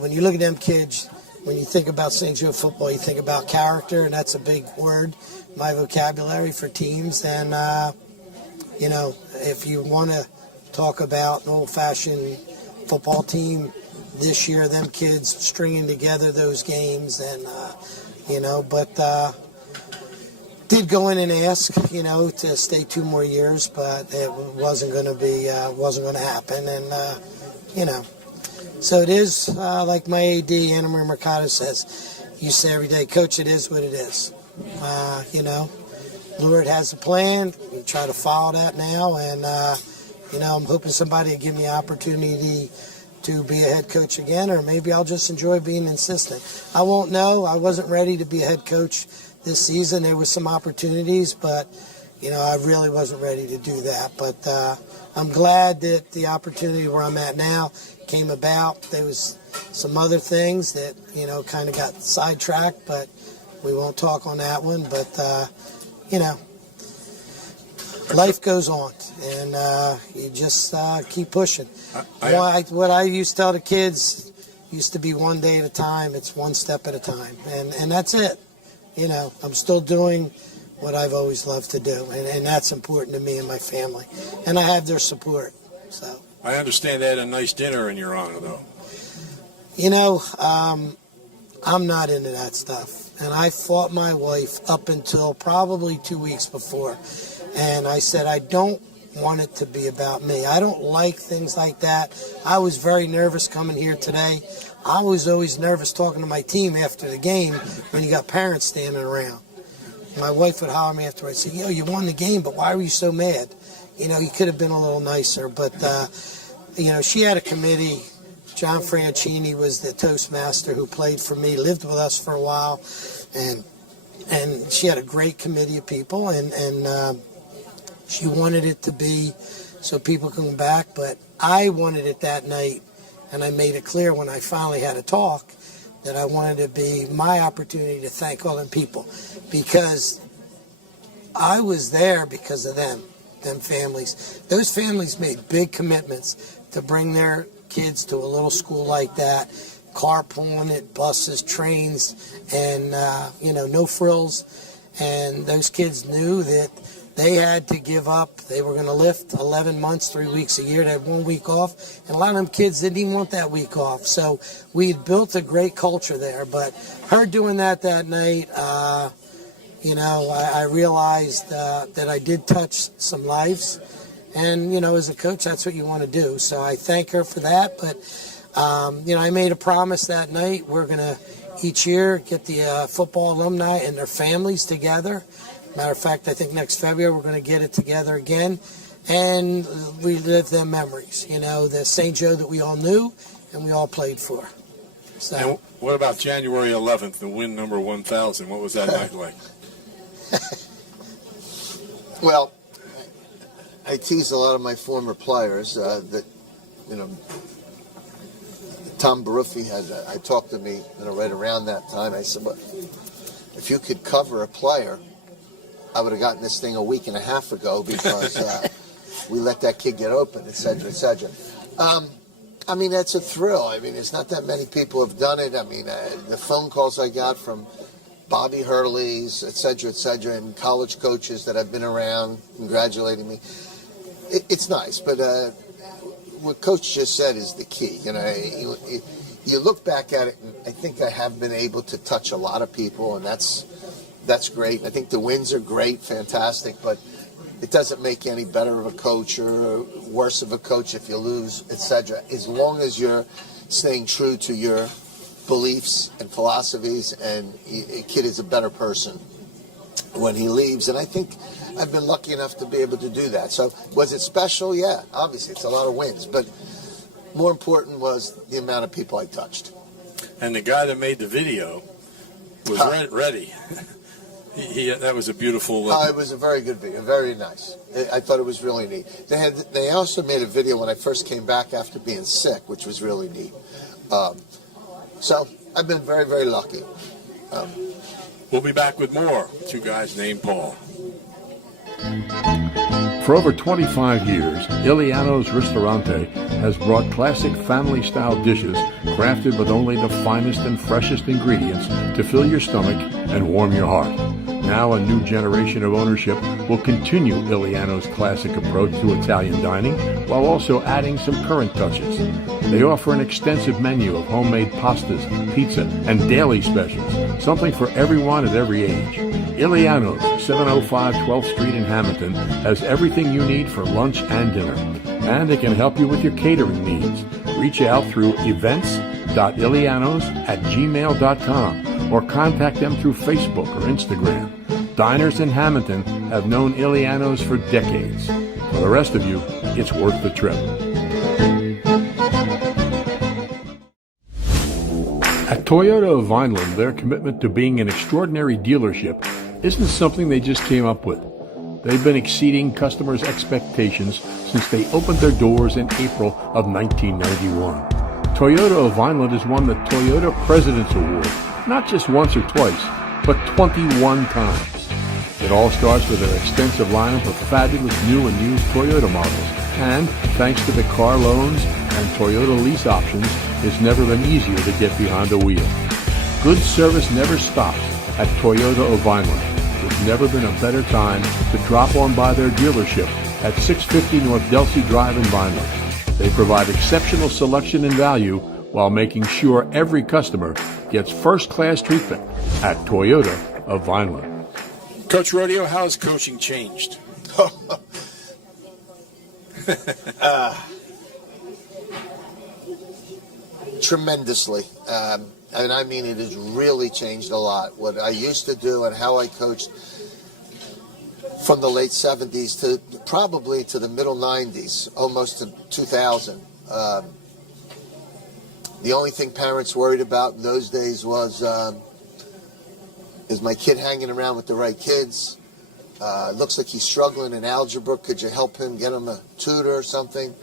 When you look at them kids, when you think about St. Joe football, you think about character, and that's a big word, my vocabulary for teams. And, if you want to talk about an old-fashioned football team, this year, them kids stringing together those games, and, did go in and ask, to stay 2 more years, but it wasn't going to happen. And, so it is, like my AD, Anna Maria Mercado says, you say every day, Coach, it is what it is. Lord has a plan. We try to follow that now. And, I'm hoping somebody will give me an opportunity to be a head coach again, or maybe I'll just enjoy being an assistant. I won't know. I wasn't ready to be a head coach this season. There were some opportunities, but, I really wasn't ready to do that. But I'm glad that the opportunity where I'm at now came about. There was some other things that, kind of got sidetracked, but we won't talk on that one. But, life goes on, and you just keep pushing. What I used to tell the kids used to be one day at a time. It's one step at a time, and that's it. I'm still doing what I've always loved to do, and that's important to me and my family, and I have their support. So I understand they had a nice dinner in your honor, though. I'm not into that stuff, and I fought my wife up until probably 2 weeks before, and I said I don't want it to be about me. I don't like things like that. I was very nervous coming here today. I was always nervous talking to my team after the game when you got parents standing around. My wife would holler at me after. I'd say, you won the game, but why were you so mad? You could have been a little nicer. But, she had a committee. John Franchini was the Toastmaster who played for me, lived with us for a while. And she had a great committee of people, and she wanted it to be so people can come back. But I wanted it that night, and I made it clear when I finally had a talk that I wanted to be my opportunity to thank all them people, because I was there because of them families. Those families made big commitments to bring their kids to a little school like that, carpooling it, buses, trains, and, no frills. And those kids knew that they had to give up. They were going to lift 11 months, 3 weeks a year. They had 1 week off. And a lot of them kids didn't even want that week off. So we had built a great culture there. But her doing that night, I realized that I did touch some lives. And, as a coach, that's what you want to do. So I thank her for that. But, I made a promise that night. We're going to, each year, get the football alumni and their families together. Matter of fact, I think next February we're going to get it together again and relive them memories. The St. Joe that we all knew and we all played for. So. And what about January 11th, the win number 1,000? What was that night like? Well, I tease a lot of my former players that, Tom Baruffi I talked to me, right around that time. I said, well, if you could cover a player, I would have gotten this thing a week and a half ago because we let that kid get open, et cetera, et cetera. That's a thrill. There's not that many people have done it. The phone calls I got from Bobby Hurley's, et cetera, and college coaches that have been around congratulating me. It's nice, but what Coach just said is the key. You look back at it, and I think I have been able to touch a lot of people, and that's great. I think the wins are great, fantastic, but it doesn't make you any better of a coach or worse of a coach if you lose, etc. As long as you're staying true to your beliefs and philosophies, and a kid is a better person when he leaves. And I think I've been lucky enough to be able to do that. So was it special? Yeah, obviously it's a lot of wins, but more important was the amount of people I touched. And the guy that made the video was ready. That was a beautiful. It was a very good video, very nice. I thought it was really neat. They also made a video when I first came back after being sick, which was really neat. So I've been very, very lucky. We'll be back with more. Two guys named Paul. For over 25 years, Iliano's Ristorante has brought classic family-style dishes crafted with only the finest and freshest ingredients to fill your stomach and warm your heart. Now a new generation of ownership will continue Iliano's classic approach to Italian dining while also adding some current touches. They offer an extensive menu of homemade pastas, pizza, and daily specials, something for everyone at every age. Iliano's, 705 12th Street in Hamilton, has everything you need for lunch and dinner. And it can help you with your catering needs. Reach out through events.ilianos@gmail.com or contact them through Facebook or Instagram. Diners in Hamilton have known Iliano's for decades. For the rest of you, it's worth the trip. At Toyota of Vineland, their commitment to being an extraordinary dealership isn't something they just came up with. They've been exceeding customers' expectations since they opened their doors in April of 1991. Toyota of Vineland has won the Toyota President's Award, not just once or twice, but 21 times. It all starts with their extensive lineup of fabulous new and used Toyota models. And thanks to the car loans and Toyota lease options, it's never been easier to get behind the wheel. Good service never stops at Toyota of Vineland. There's never been a better time to drop on by their dealership at 650 North Delsey Drive in Vineland. They provide exceptional selection and value while making sure every customer gets first-class treatment at Toyota of Vineland. Coach Rodio, how has coaching changed? Tremendously. And I mean, it has really changed a lot. What I used to do and how I coached from the late 70s to probably to the middle 90s, almost to 2000. The only thing parents worried about in those days was, is my kid hanging around with the right kids? Looks like he's struggling in algebra. Could you help him, get him a tutor or something?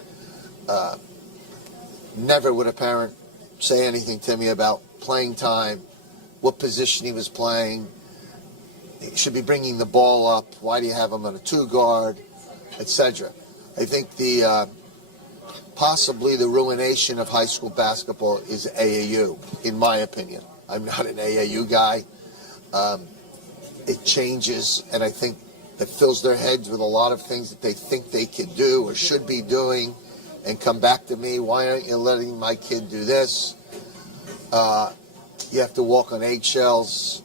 Never would a parent say anything to me about playing time, what position he was playing. He should be bringing the ball up. Why do you have him on a two-guard, etc. I think possibly the ruination of high school basketball is AAU, in my opinion. I'm not an AAU guy. It changes, and I think it fills their heads with a lot of things that they think they could do or should be doing, and come back to me, why aren't you letting my kid do this? You have to walk on eggshells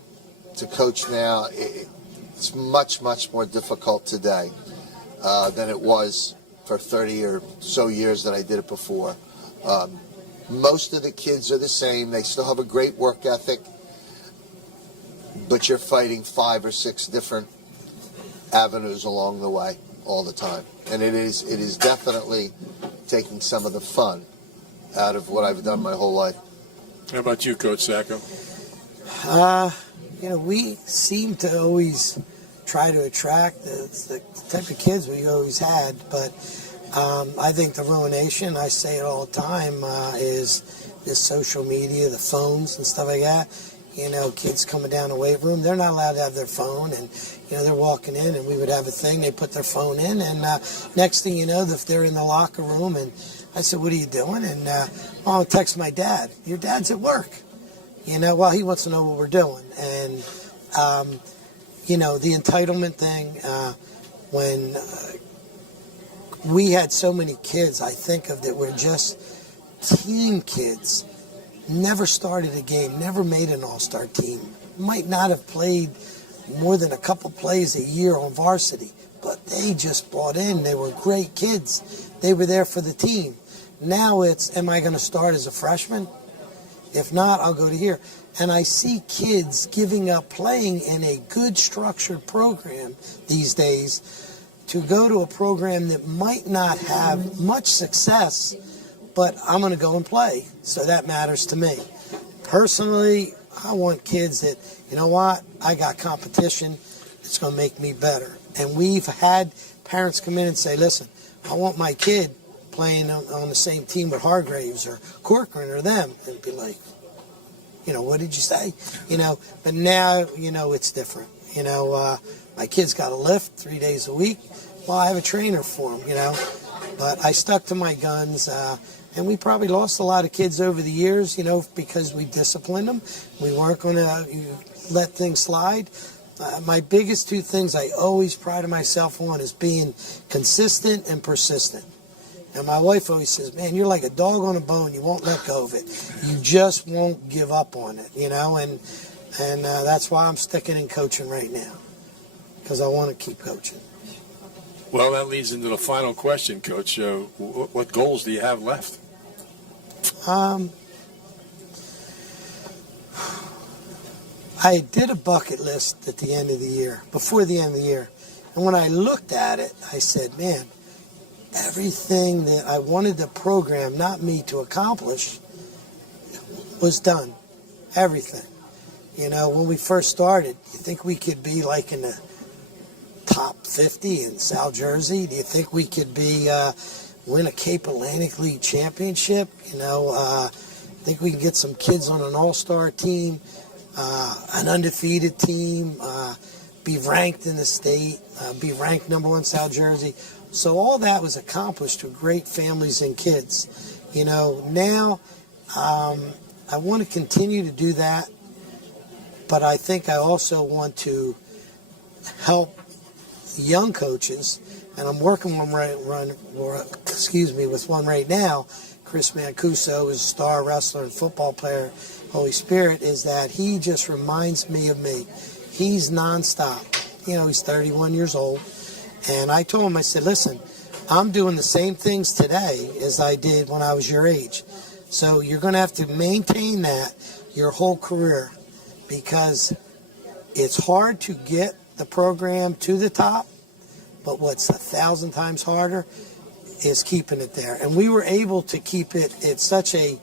to coach now. It's much, much more difficult today than it was for 30 or so years that I did it before. Most of the kids are the same. They still have a great work ethic, but you're fighting 5 or 6 different avenues along the way all the time. And it is definitely taking some of the fun out of what I've done my whole life. How about you, Coach Sacco? We seem to always try to attract the type of kids we always had, but I think the ruination, I say it all the time, is this social media, the phones and stuff like that. Kids coming down the weight room, they're not allowed to have their phone, and they're walking in, and we would have a thing, they put their phone in, and next thing you know, if they're in the locker room, and I said, what are you doing? And I'll text my dad. Your dad's at work. Well, he wants to know what we're doing. And, the entitlement thing, when we had so many kids, I think of that were just team kids, never started a game, never made an all-star team, might not have played more than a couple plays a year on varsity, but they just bought in. They were great kids. They were there for the team. Now it's, am I going to start as a freshman? If not, I'll go to here. And I see kids giving up playing in a good structured program these days to go to a program that might not have much success, but I'm going to go and play. So that matters to me. Personally, I want kids that, you know what, I got competition. It's going to make me better. And we've had parents come in and say, listen, I want my kid playing on the same team with Hargraves or Corcoran or them. And be like, what did you say? But now, it's different. My kid's got a lift 3 days a week. Well, I have a trainer for him, But I stuck to my guns, and we probably lost a lot of kids over the years, because we disciplined them. We weren't going to let things slide. My biggest two things I always prided myself on is being consistent and persistent. And my wife always says, man, you're like a dog on a bone. You won't let go of it. You just won't give up on it, and that's why I'm sticking in coaching right now, because I want to keep coaching. Well, that leads into the final question, Coach. What goals do you have left? I did a bucket list at the end of the year, before the end of the year. And when I looked at it, I said, man, everything that I wanted the program, not me, to accomplish was done. Everything. When we first started, you think we could be like in the top 50 in South Jersey? Do you think we could be win a Cape Atlantic League championship? Think we can get some kids on an all-star team, an undefeated team, be ranked in the state, be ranked number one South Jersey. So all that was accomplished through great families and kids. Now I want to continue to do that, but I think I also want to help young coaches, and I'm working with one right now. Chris Mancuso is a star wrestler and football player. Holy Spirit is that he just reminds me of me. He's nonstop. He's 31 years old. And I told him, I said, listen, I'm doing the same things today as I did when I was your age. So you're going to have to maintain that your whole career, because it's hard to get the program to the top, but what's 1,000 times harder is keeping it there. And we were able to keep it at such a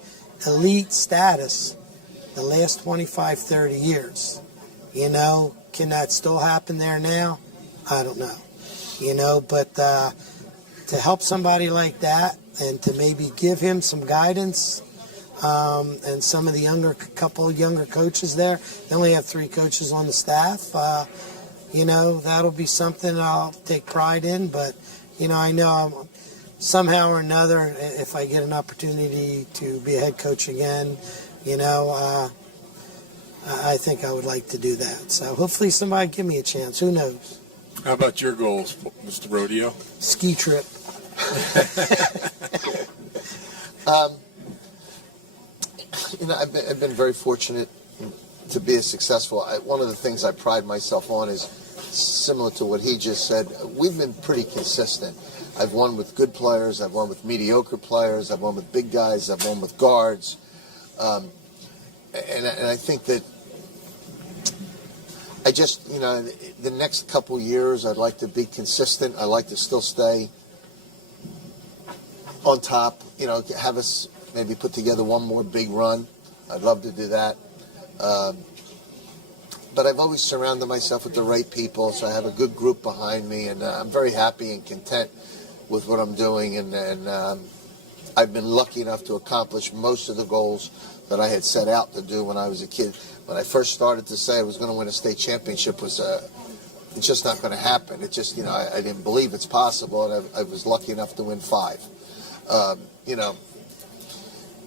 elite status the last 25, 30 years. Can that still happen there now? I don't know. But to help somebody like that and to maybe give him some guidance, and some of the couple of younger coaches there, they only have 3 coaches on the staff, that'll be something I'll take pride in. But, I know somehow or another, if I get an opportunity to be a head coach again, I think I would like to do that. So hopefully somebody give me a chance. Who knows? How about your goals, Mr. Rodio? Ski trip. I've been very fortunate to be as successful. One of the things I pride myself on is similar to what he just said. We've been pretty consistent. I've won with good players. I've won with mediocre players. I've won with big guys. I've won with guards. And I think that I just, the next couple years, I'd like to be consistent. I'd like to still stay on top, have us maybe put together one more big run. I'd love to do that. But I've always surrounded myself with the right people, so I have a good group behind me, and I'm very happy and content with what I'm doing. And I've been lucky enough to accomplish most of the goals that I had set out to do when I was a kid. When I first started to say I was going to win a state championship, it's just not going to happen. It just, I didn't believe it's possible, and I was lucky enough to win 5.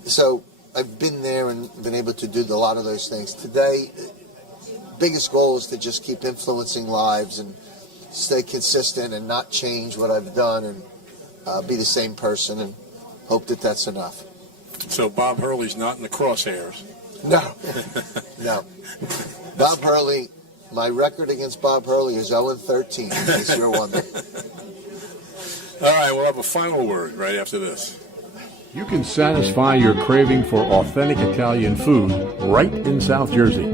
So I've been there and been able to do a lot of those things. Today, biggest goal is to just keep influencing lives and stay consistent and not change what I've done, and be the same person, and hope that that's enough. So Bob Hurley's not in the crosshairs? No. No. Bob Hurley, my record against Bob Hurley is 0-13, in case you're wondering. All right, we'll have a final word right after this. You can satisfy your craving for authentic Italian food right in South Jersey.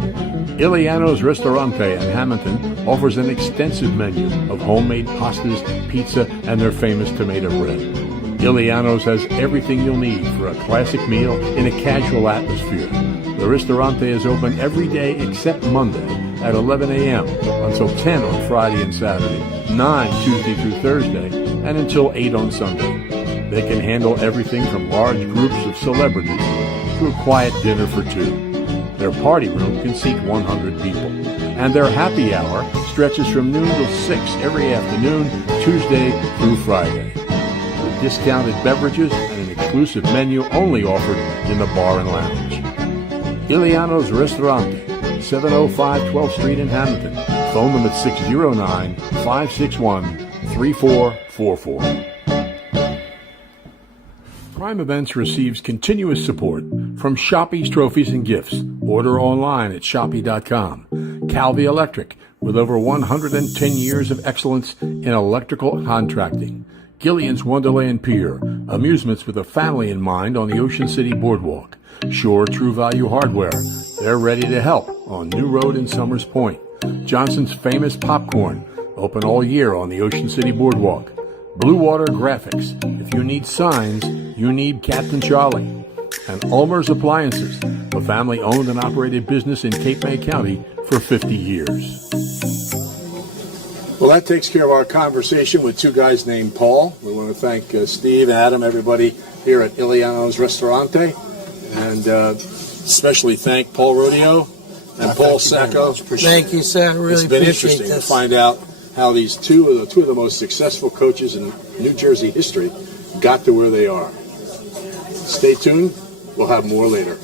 Iliano's Ristorante in Hamilton offers an extensive menu of homemade pastas, pizza, and their famous tomato bread. Iliano's has everything you'll need for a classic meal in a casual atmosphere. The Ristorante is open every day except Monday at 11 a.m. until 10 on Friday and Saturday, 9 Tuesday through Thursday, and until 8 on Sunday. They can handle everything from large groups of celebrities to a quiet dinner for two. Their party room can seat 100 people. And their happy hour stretches from noon till 6 every afternoon, Tuesday through Friday. With discounted beverages and an exclusive menu only offered in the bar and lounge. Iliano's Ristorante, 705 12th Street in Hamilton. Phone them at 609-561-3444. Prime Events receives continuous support from Shoppy's Trophies and Gifts. Order online at Shoppy.com. Calvi Electric, with over 110 years of excellence in electrical contracting. Gillian's Wonderland Pier, amusements with a family in mind on the Ocean City Boardwalk. Shore True Value Hardware, they're ready to help on New Road in Summers Point. Johnson's Famous Popcorn, open all year on the Ocean City Boardwalk. Blue Water Graphics, if you need signs, you need Captain Charlie. And Ulmer's Appliances, a family-owned and operated business in Cape May County for 50 years. Well, that takes care of our conversation with two guys named Paul. We want to thank Steve, Adam, everybody here at Iliano's Ristorante, and especially thank Paul Rodio and Paul Sacco. Thank you, sir. I really It's been appreciate interesting to this. find out how these two of the most successful coaches in New Jersey history got to where they are. Stay tuned. We'll have more later.